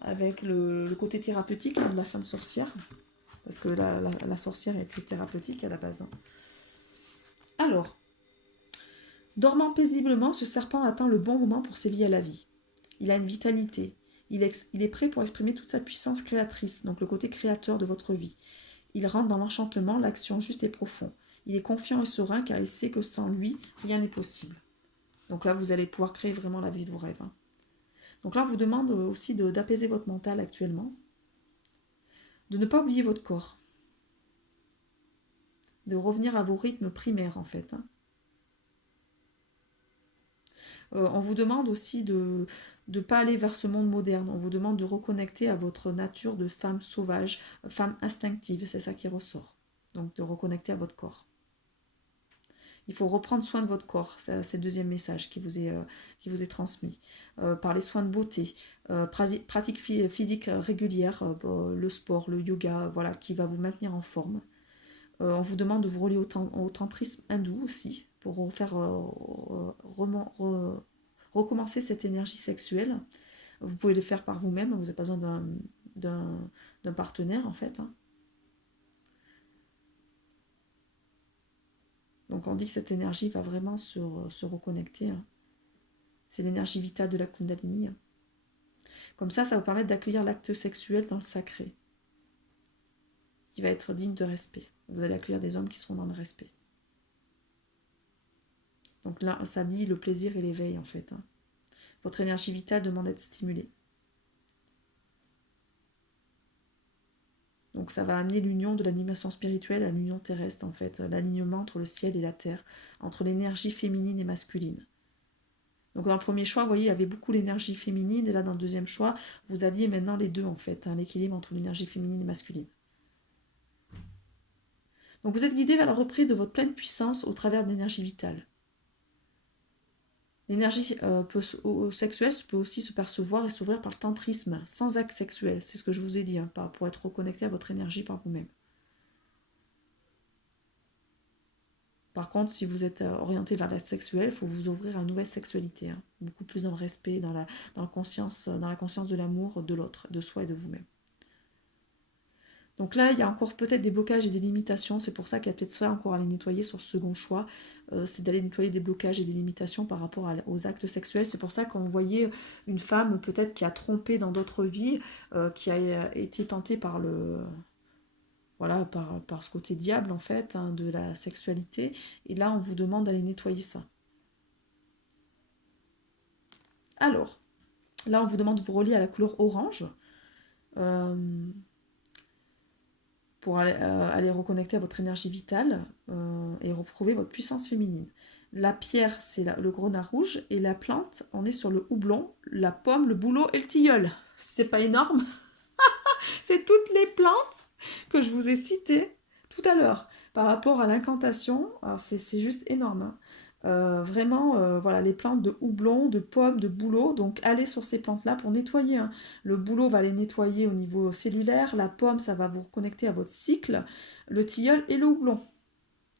avec le côté thérapeutique, hein, de la femme sorcière. Parce que la sorcière est thérapeutique à la base, hein. Alors, dormant paisiblement, ce serpent attend le bon moment pour s'éveiller à la vie. Il a une vitalité. Il est prêt pour exprimer toute sa puissance créatrice, donc le côté créateur de votre vie. Il rentre dans l'enchantement, l'action juste et profond. Il est confiant et serein car il sait que sans lui, rien n'est possible. Donc là, vous allez pouvoir créer vraiment la vie de vos rêves, hein. Donc là, on vous demande aussi d'apaiser votre mental actuellement, de ne pas oublier votre corps, de revenir à vos rythmes primaires en fait, hein. On vous demande aussi de ne pas aller vers ce monde moderne. On vous demande de reconnecter à votre nature de femme sauvage, femme instinctive, c'est ça qui ressort. Donc de reconnecter à votre corps. Il faut reprendre soin de votre corps, c'est le deuxième message qui vous est transmis. Par les soins de beauté, pratique physique régulière, le sport, le yoga, voilà, qui va vous maintenir en forme. On vous demande de vous relier au tantrisme hindou aussi, pour faire recommencer cette énergie sexuelle. Vous pouvez le faire par vous-même, vous n'avez pas besoin d'un partenaire en fait, hein. Donc on dit que cette énergie va vraiment se reconnecter, hein. C'est l'énergie vitale de la Kundalini, hein. Comme ça vous permet d'accueillir l'acte sexuel dans le sacré, qui va être digne de respect. Vous allez accueillir des hommes qui seront dans le respect. Donc là, ça dit le plaisir et l'éveil en fait, hein. Votre énergie vitale demande d'être stimulée. Donc ça va amener l'union de l'animation spirituelle à l'union terrestre en fait, l'alignement entre le ciel et la terre, entre l'énergie féminine et masculine. Donc dans le premier choix, vous voyez, il y avait beaucoup l'énergie féminine, et là dans le deuxième choix, vous aviez maintenant les deux en fait, hein, l'équilibre entre l'énergie féminine et masculine. Donc vous êtes guidé vers la reprise de votre pleine puissance au travers de l'énergie vitale. L'énergie sexuelle peut aussi se percevoir et s'ouvrir par le tantrisme, sans acte sexuel, c'est ce que je vous ai dit, hein, pour être reconnecté à votre énergie par vous-même. Par contre, si vous êtes orienté vers l'acte sexuel, il faut vous ouvrir à une nouvelle sexualité, hein, beaucoup plus dans le respect, dans la conscience de l'amour de l'autre, de soi et de vous-même. Donc là, il y a encore peut-être des blocages et des limitations. C'est pour ça qu'il y a peut-être ça encore à les nettoyer sur ce second choix. C'est d'aller nettoyer des blocages et des limitations par rapport aux actes sexuels. C'est pour ça qu'on voyait une femme peut-être qui a trompé dans d'autres vies, qui a été tentée par par ce côté diable en fait, hein, de la sexualité. Et là, on vous demande d'aller nettoyer ça. Alors, là, on vous demande de vous relier à la couleur orange. Pour aller reconnecter à votre énergie vitale et retrouver votre puissance féminine. La pierre, c'est le grenat rouge, et la plante, on est sur le houblon, la pomme, le bouleau et le tilleul. C'est pas énorme? C'est toutes les plantes que je vous ai citées tout à l'heure. Par rapport à l'incantation, c'est juste énorme, hein. Vraiment, voilà, les plantes de houblon, de pommes, de bouleau. Donc, allez sur ces plantes-là pour nettoyer, hein. Le bouleau va les nettoyer au niveau cellulaire. La pomme, ça va vous reconnecter à votre cycle. Le tilleul et le houblon.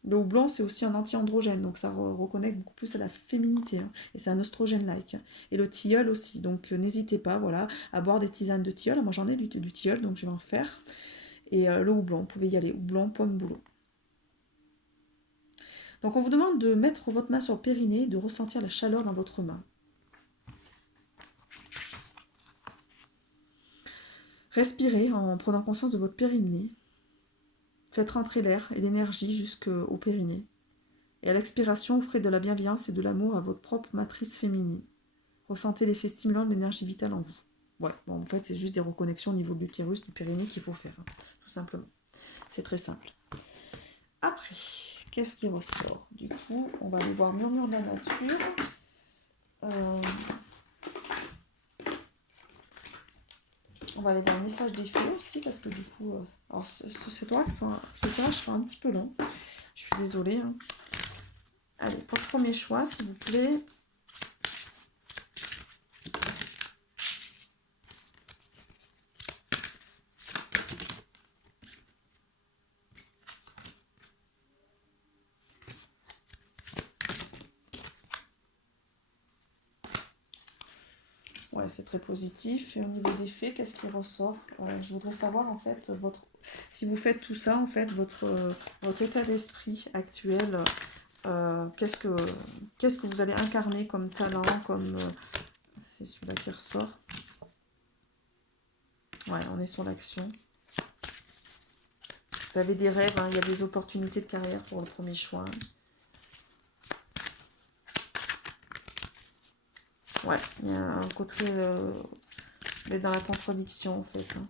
Le houblon, c'est aussi un anti-androgène, donc ça reconnecte beaucoup plus à la féminité, hein, et c'est un oestrogène-like. Et le tilleul aussi, donc n'hésitez pas, voilà, à boire des tisanes de tilleul. Moi j'en ai du tilleul, donc je vais en faire. Et le houblon, vous pouvez y aller, houblon, pomme, bouleau. Donc on vous demande de mettre votre main sur le périnée, de ressentir la chaleur dans votre main. Respirez en prenant conscience de votre périnée. Faites rentrer l'air et l'énergie jusqu'au périnée. Et à l'expiration, offrez de la bienveillance et de l'amour à votre propre matrice féminine. Ressentez l'effet stimulant de l'énergie vitale en vous. Ouais, bon, en fait, c'est juste des reconnexions au niveau de l'utérus, du périnée qu'il faut faire, hein, tout simplement. C'est très simple. Après, qu'est-ce qui ressort? Du coup, on va aller voir Murmure de la nature. On va aller dans le message des fées aussi, parce que du coup... alors, ce tirage sera un petit peu long. Je suis désolée. Hein. Allez, pour le premier choix, s'il vous plaît... Ouais, c'est très positif. Et au niveau des faits, qu'est-ce qui ressort? Je voudrais savoir, en fait, si vous faites tout ça, en fait, votre état d'esprit actuel, qu'est-ce que vous allez incarner comme talent, comme... c'est celui-là qui ressort. Ouais, on est sur l'action. Vous avez des rêves, hein, il y a des opportunités de carrière pour le premier choix. Ouais, il y a un côté d'être dans la contradiction, en fait. Hein.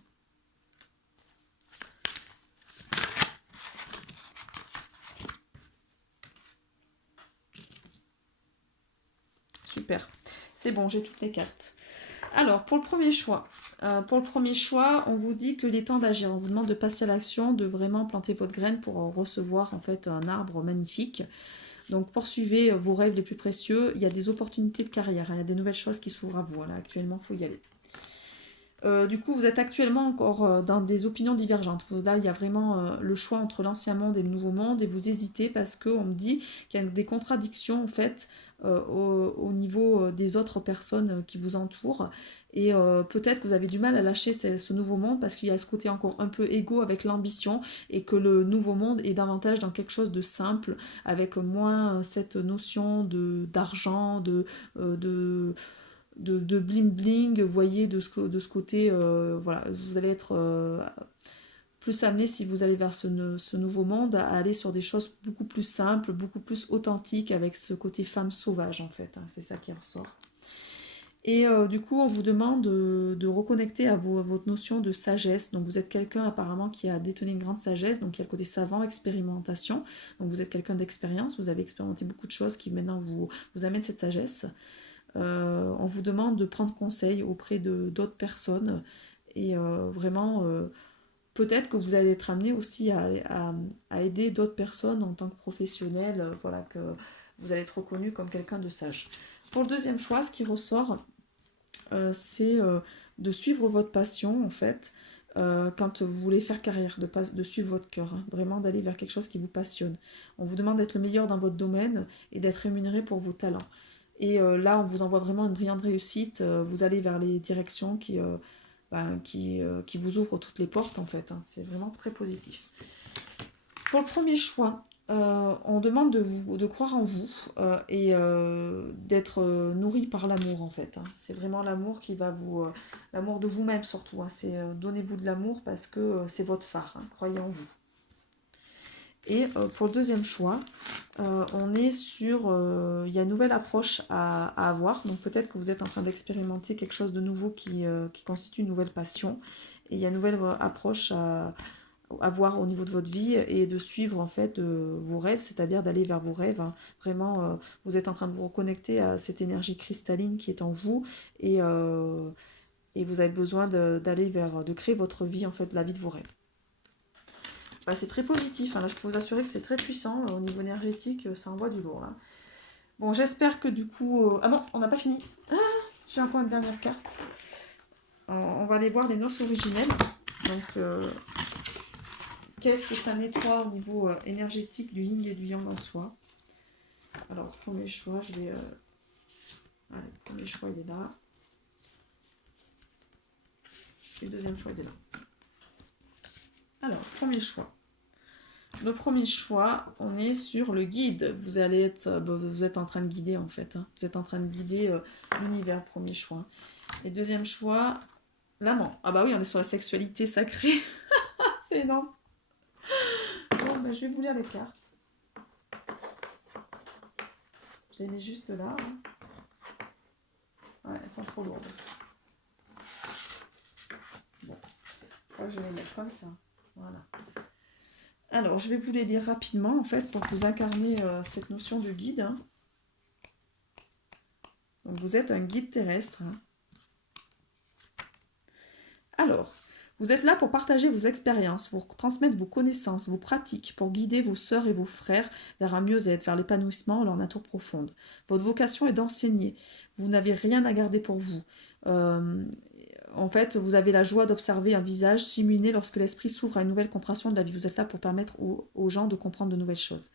Super. C'est bon, j'ai toutes les cartes. Alors, pour le premier choix, on vous dit qu'il est temps d'agir. On vous demande de passer à l'action, de vraiment planter votre graine pour recevoir en fait un arbre magnifique. Donc, poursuivez vos rêves les plus précieux. Il y a des opportunités de carrière, hein. Il y a des nouvelles choses qui s'ouvrent à vous. Là, actuellement, il faut y aller. Du coup, vous êtes actuellement encore dans des opinions divergentes. Là, il y a vraiment le choix entre l'ancien monde et le nouveau monde et vous hésitez parce qu'on me dit qu'il y a des contradictions en fait au niveau des autres personnes qui vous entourent. Et peut-être que vous avez du mal à lâcher ce nouveau monde parce qu'il y a ce côté encore un peu égo avec l'ambition et que le nouveau monde est davantage dans quelque chose de simple avec moins cette notion d'argent, de bling bling, vous voyez, de ce côté, voilà, vous allez être plus amené si vous allez vers ce nouveau monde à aller sur des choses beaucoup plus simples, beaucoup plus authentiques avec ce côté femme sauvage en fait, hein, c'est ça qui ressort. Et du coup, on vous demande de reconnecter à votre notion de sagesse. Donc, vous êtes quelqu'un apparemment qui a détenu une grande sagesse. Donc, il y a le côté savant, expérimentation. Donc, vous êtes quelqu'un d'expérience. Vous avez expérimenté beaucoup de choses qui maintenant vous amènent cette sagesse. On vous demande de prendre conseil auprès d'autres personnes et vraiment peut-être que vous allez être amené aussi à aider d'autres personnes en tant que professionnel, voilà, que vous allez être reconnu comme quelqu'un de sage. Pour le deuxième choix, ce qui ressort, c'est de suivre votre passion en fait. Quand vous voulez faire carrière, de suivre votre cœur, hein, vraiment d'aller vers quelque chose qui vous passionne. On vous demande d'être le meilleur dans votre domaine et d'être rémunéré pour vos talents. Et là, on vous envoie vraiment une brillante réussite. Vous allez vers les directions qui vous ouvrent toutes les portes, en fait. Hein. C'est vraiment très positif. Pour le premier choix, on demande de croire en vous et d'être nourri par l'amour, en fait. Hein. C'est vraiment l'amour qui va l'amour de vous-même, surtout. Hein. C'est donnez-vous de l'amour parce que c'est votre phare. Hein. Croyez en vous. Et pour le deuxième choix, on est sur... il y a une nouvelle approche à avoir. Donc peut-être que vous êtes en train d'expérimenter quelque chose de nouveau qui constitue une nouvelle passion. Et il y a une nouvelle approche à avoir au niveau de votre vie et de suivre en fait vos rêves, c'est-à-dire d'aller vers vos rêves. Hein. Vraiment, vous êtes en train de vous reconnecter à cette énergie cristalline qui est en vous et vous avez besoin de créer votre vie, en fait, la vie de vos rêves. Bah, c'est très positif, hein. Là je peux vous assurer que c'est très puissant au niveau énergétique, ça envoie du lourd là. Bon, j'espère que du coup... Ah non, on n'a pas fini. Ah, j'ai encore une dernière carte. On va aller voir les noces originelles. Donc qu'est-ce que ça nettoie au niveau énergétique du yin et du yang en soi. Alors, premier choix, je vais... Allez, premier choix, il est là. Et le deuxième choix, il est là. Alors, premier choix. Le premier choix, on est sur le guide. Vous allez être... vous êtes en train de guider, en fait. Hein. Vous êtes en train de guider l'univers, premier choix. Et deuxième choix, l'amant. Ah bah oui, on est sur la sexualité sacrée. C'est énorme. Bon, bah, je vais vous lire les cartes. Je les mets juste là. Hein. Ouais, elles sont trop lourdes. Bon, je vais les mettre comme ça. Voilà. Alors, je vais vous les lire rapidement, en fait, pour que vous incarnez cette notion de guide. Hein. Donc, vous êtes un guide terrestre. Hein. Alors, vous êtes là pour partager vos expériences, pour transmettre vos connaissances, vos pratiques, pour guider vos sœurs et vos frères vers un mieux-être, vers l'épanouissement, leur nature profonde. Votre vocation est d'enseigner. Vous n'avez rien à garder pour vous. En fait, vous avez la joie d'observer un visage s'illuminer lorsque l'esprit s'ouvre à une nouvelle compréhension de la vie. Vous êtes là pour permettre aux gens de comprendre de nouvelles choses.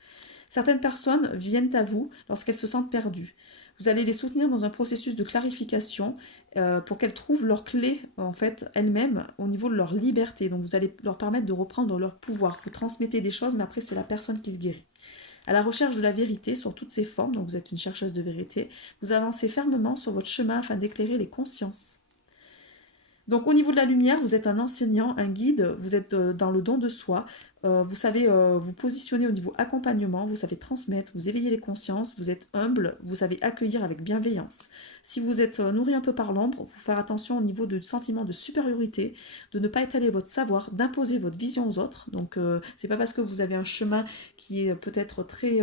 Certaines personnes viennent à vous lorsqu'elles se sentent perdues. Vous allez les soutenir dans un processus de clarification pour qu'elles trouvent leur clé, en fait, elles-mêmes au niveau de leur liberté. Donc, vous allez leur permettre de reprendre leur pouvoir. Vous transmettez des choses, mais après, c'est la personne qui se guérit. À la recherche de la vérité sur toutes ses formes, donc vous êtes une chercheuse de vérité, vous avancez fermement sur votre chemin afin d'éclairer les consciences. Donc au niveau de la lumière, vous êtes un enseignant, un guide, vous êtes dans le don de soi, vous savez vous positionner au niveau accompagnement, vous savez transmettre, vous éveillez les consciences, vous êtes humble, vous savez accueillir avec bienveillance. Si vous êtes nourri un peu par l'ombre, vous faire attention au niveau de sentiment de supériorité, de ne pas étaler votre savoir, d'imposer votre vision aux autres. Donc c'est pas parce que vous avez un chemin qui est peut-être très...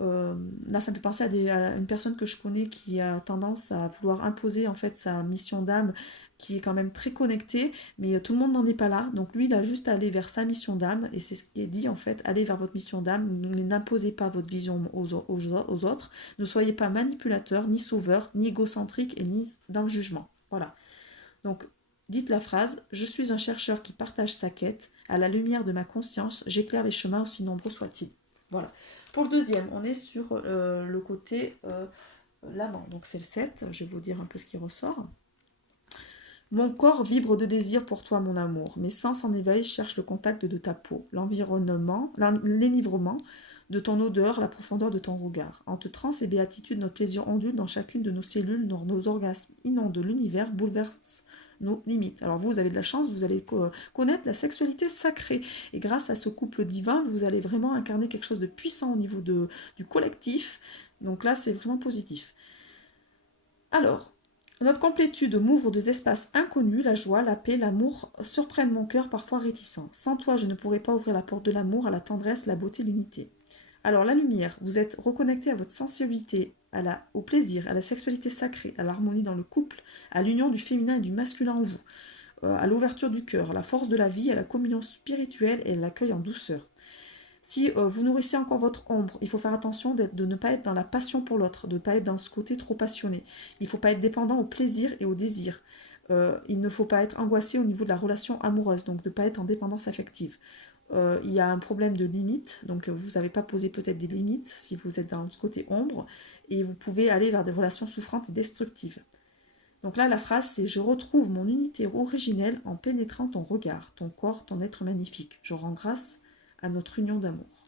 là ça me fait penser à une personne que je connais qui a tendance à vouloir imposer en fait sa mission d'âme qui est quand même très connectée, mais tout le monde n'en est pas là. Donc lui, il a juste à aller vers sa mission d'âme, et c'est ce qui est dit en fait, allez vers votre mission d'âme, n'imposez pas votre vision aux autres, ne soyez pas manipulateur, ni sauveur, ni égocentrique, et ni dans le jugement. Voilà. Donc, dites la phrase, je suis un chercheur qui partage sa quête, à la lumière de ma conscience, j'éclaire les chemins aussi nombreux soient-ils. Voilà. Pour le deuxième, on est sur le côté l'amant. Donc c'est le 7, je vais vous dire un peu ce qui ressort. Mon corps vibre de désir pour toi, mon amour. Mes sens en éveil cherchent le contact de ta peau, l'environnement, l'enivrement de ton odeur, la profondeur de ton regard. Entre transe et béatitude, notre plaisir ondule dans chacune de nos cellules, nos orgasmes inondent l'univers, bouleversent nos limites. Alors vous avez de la chance, vous allez connaître la sexualité sacrée. Et grâce à ce couple divin, vous allez vraiment incarner quelque chose de puissant au niveau du collectif. Donc là, c'est vraiment positif. Alors, notre complétude m'ouvre des espaces inconnus, la joie, la paix, l'amour surprennent mon cœur parfois réticent. Sans toi, je ne pourrais pas ouvrir la porte de l'amour, à la tendresse, la beauté, l'unité. Alors la lumière, vous êtes reconnecté à votre sensibilité, au plaisir, à la sexualité sacrée, à l'harmonie dans le couple, à l'union du féminin et du masculin en vous, à l'ouverture du cœur, à la force de la vie, à la communion spirituelle et à l'accueil en douceur. Si vous nourrissez encore votre ombre, il faut faire attention de ne pas être dans la passion pour l'autre, de ne pas être dans ce côté trop passionné. Il ne faut pas être dépendant au plaisir et au désir. Il ne faut pas être angoissé au niveau de la relation amoureuse, donc de ne pas être en dépendance affective. Il y a un problème de limite, donc vous n'avez pas posé peut-être des limites si vous êtes dans ce côté ombre, et vous pouvez aller vers des relations souffrantes et destructives. Donc là, la phrase, c'est « Je retrouve mon unité originelle en pénétrant ton regard, ton corps, ton être magnifique. Je rends grâce à notre union d'amour. »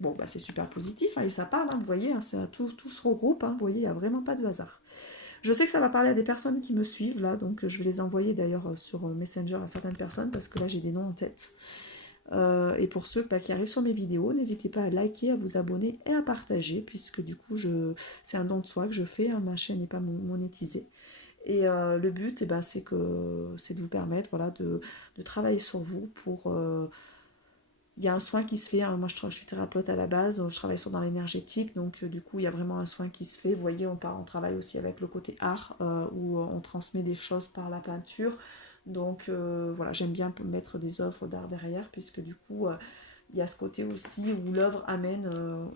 Bon, bah c'est super positif, hein, et ça parle, hein, vous voyez, hein, tout se regroupe, hein, vous voyez, il n'y a vraiment pas de hasard. Je sais que ça va parler à des personnes qui me suivent, là, donc je vais les envoyer d'ailleurs sur Messenger à certaines personnes, parce que là j'ai des noms en tête. Et pour ceux qui arrivent sur mes vidéos, n'hésitez pas à liker, à vous abonner et à partager, puisque du coup, c'est un don de soi que je fais, hein, ma chaîne n'est pas monétisée. Et le but, c'est de vous permettre voilà, de travailler sur vous pour... il y a un soin qui se fait, hein. Moi je suis thérapeute à la base, je travaille dans l'énergétique, donc du coup il y a vraiment un soin qui se fait. Vous voyez, on travaille aussi avec le côté art, où on transmet des choses par la peinture. Donc voilà, j'aime bien mettre des œuvres d'art derrière, puisque du coup il y a ce côté aussi où l'œuvre amène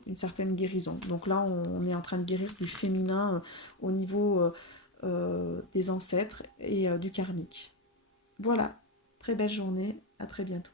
une certaine guérison. Donc là on est en train de guérir du féminin au niveau des ancêtres et du karmique. Voilà, très belle journée, à très bientôt.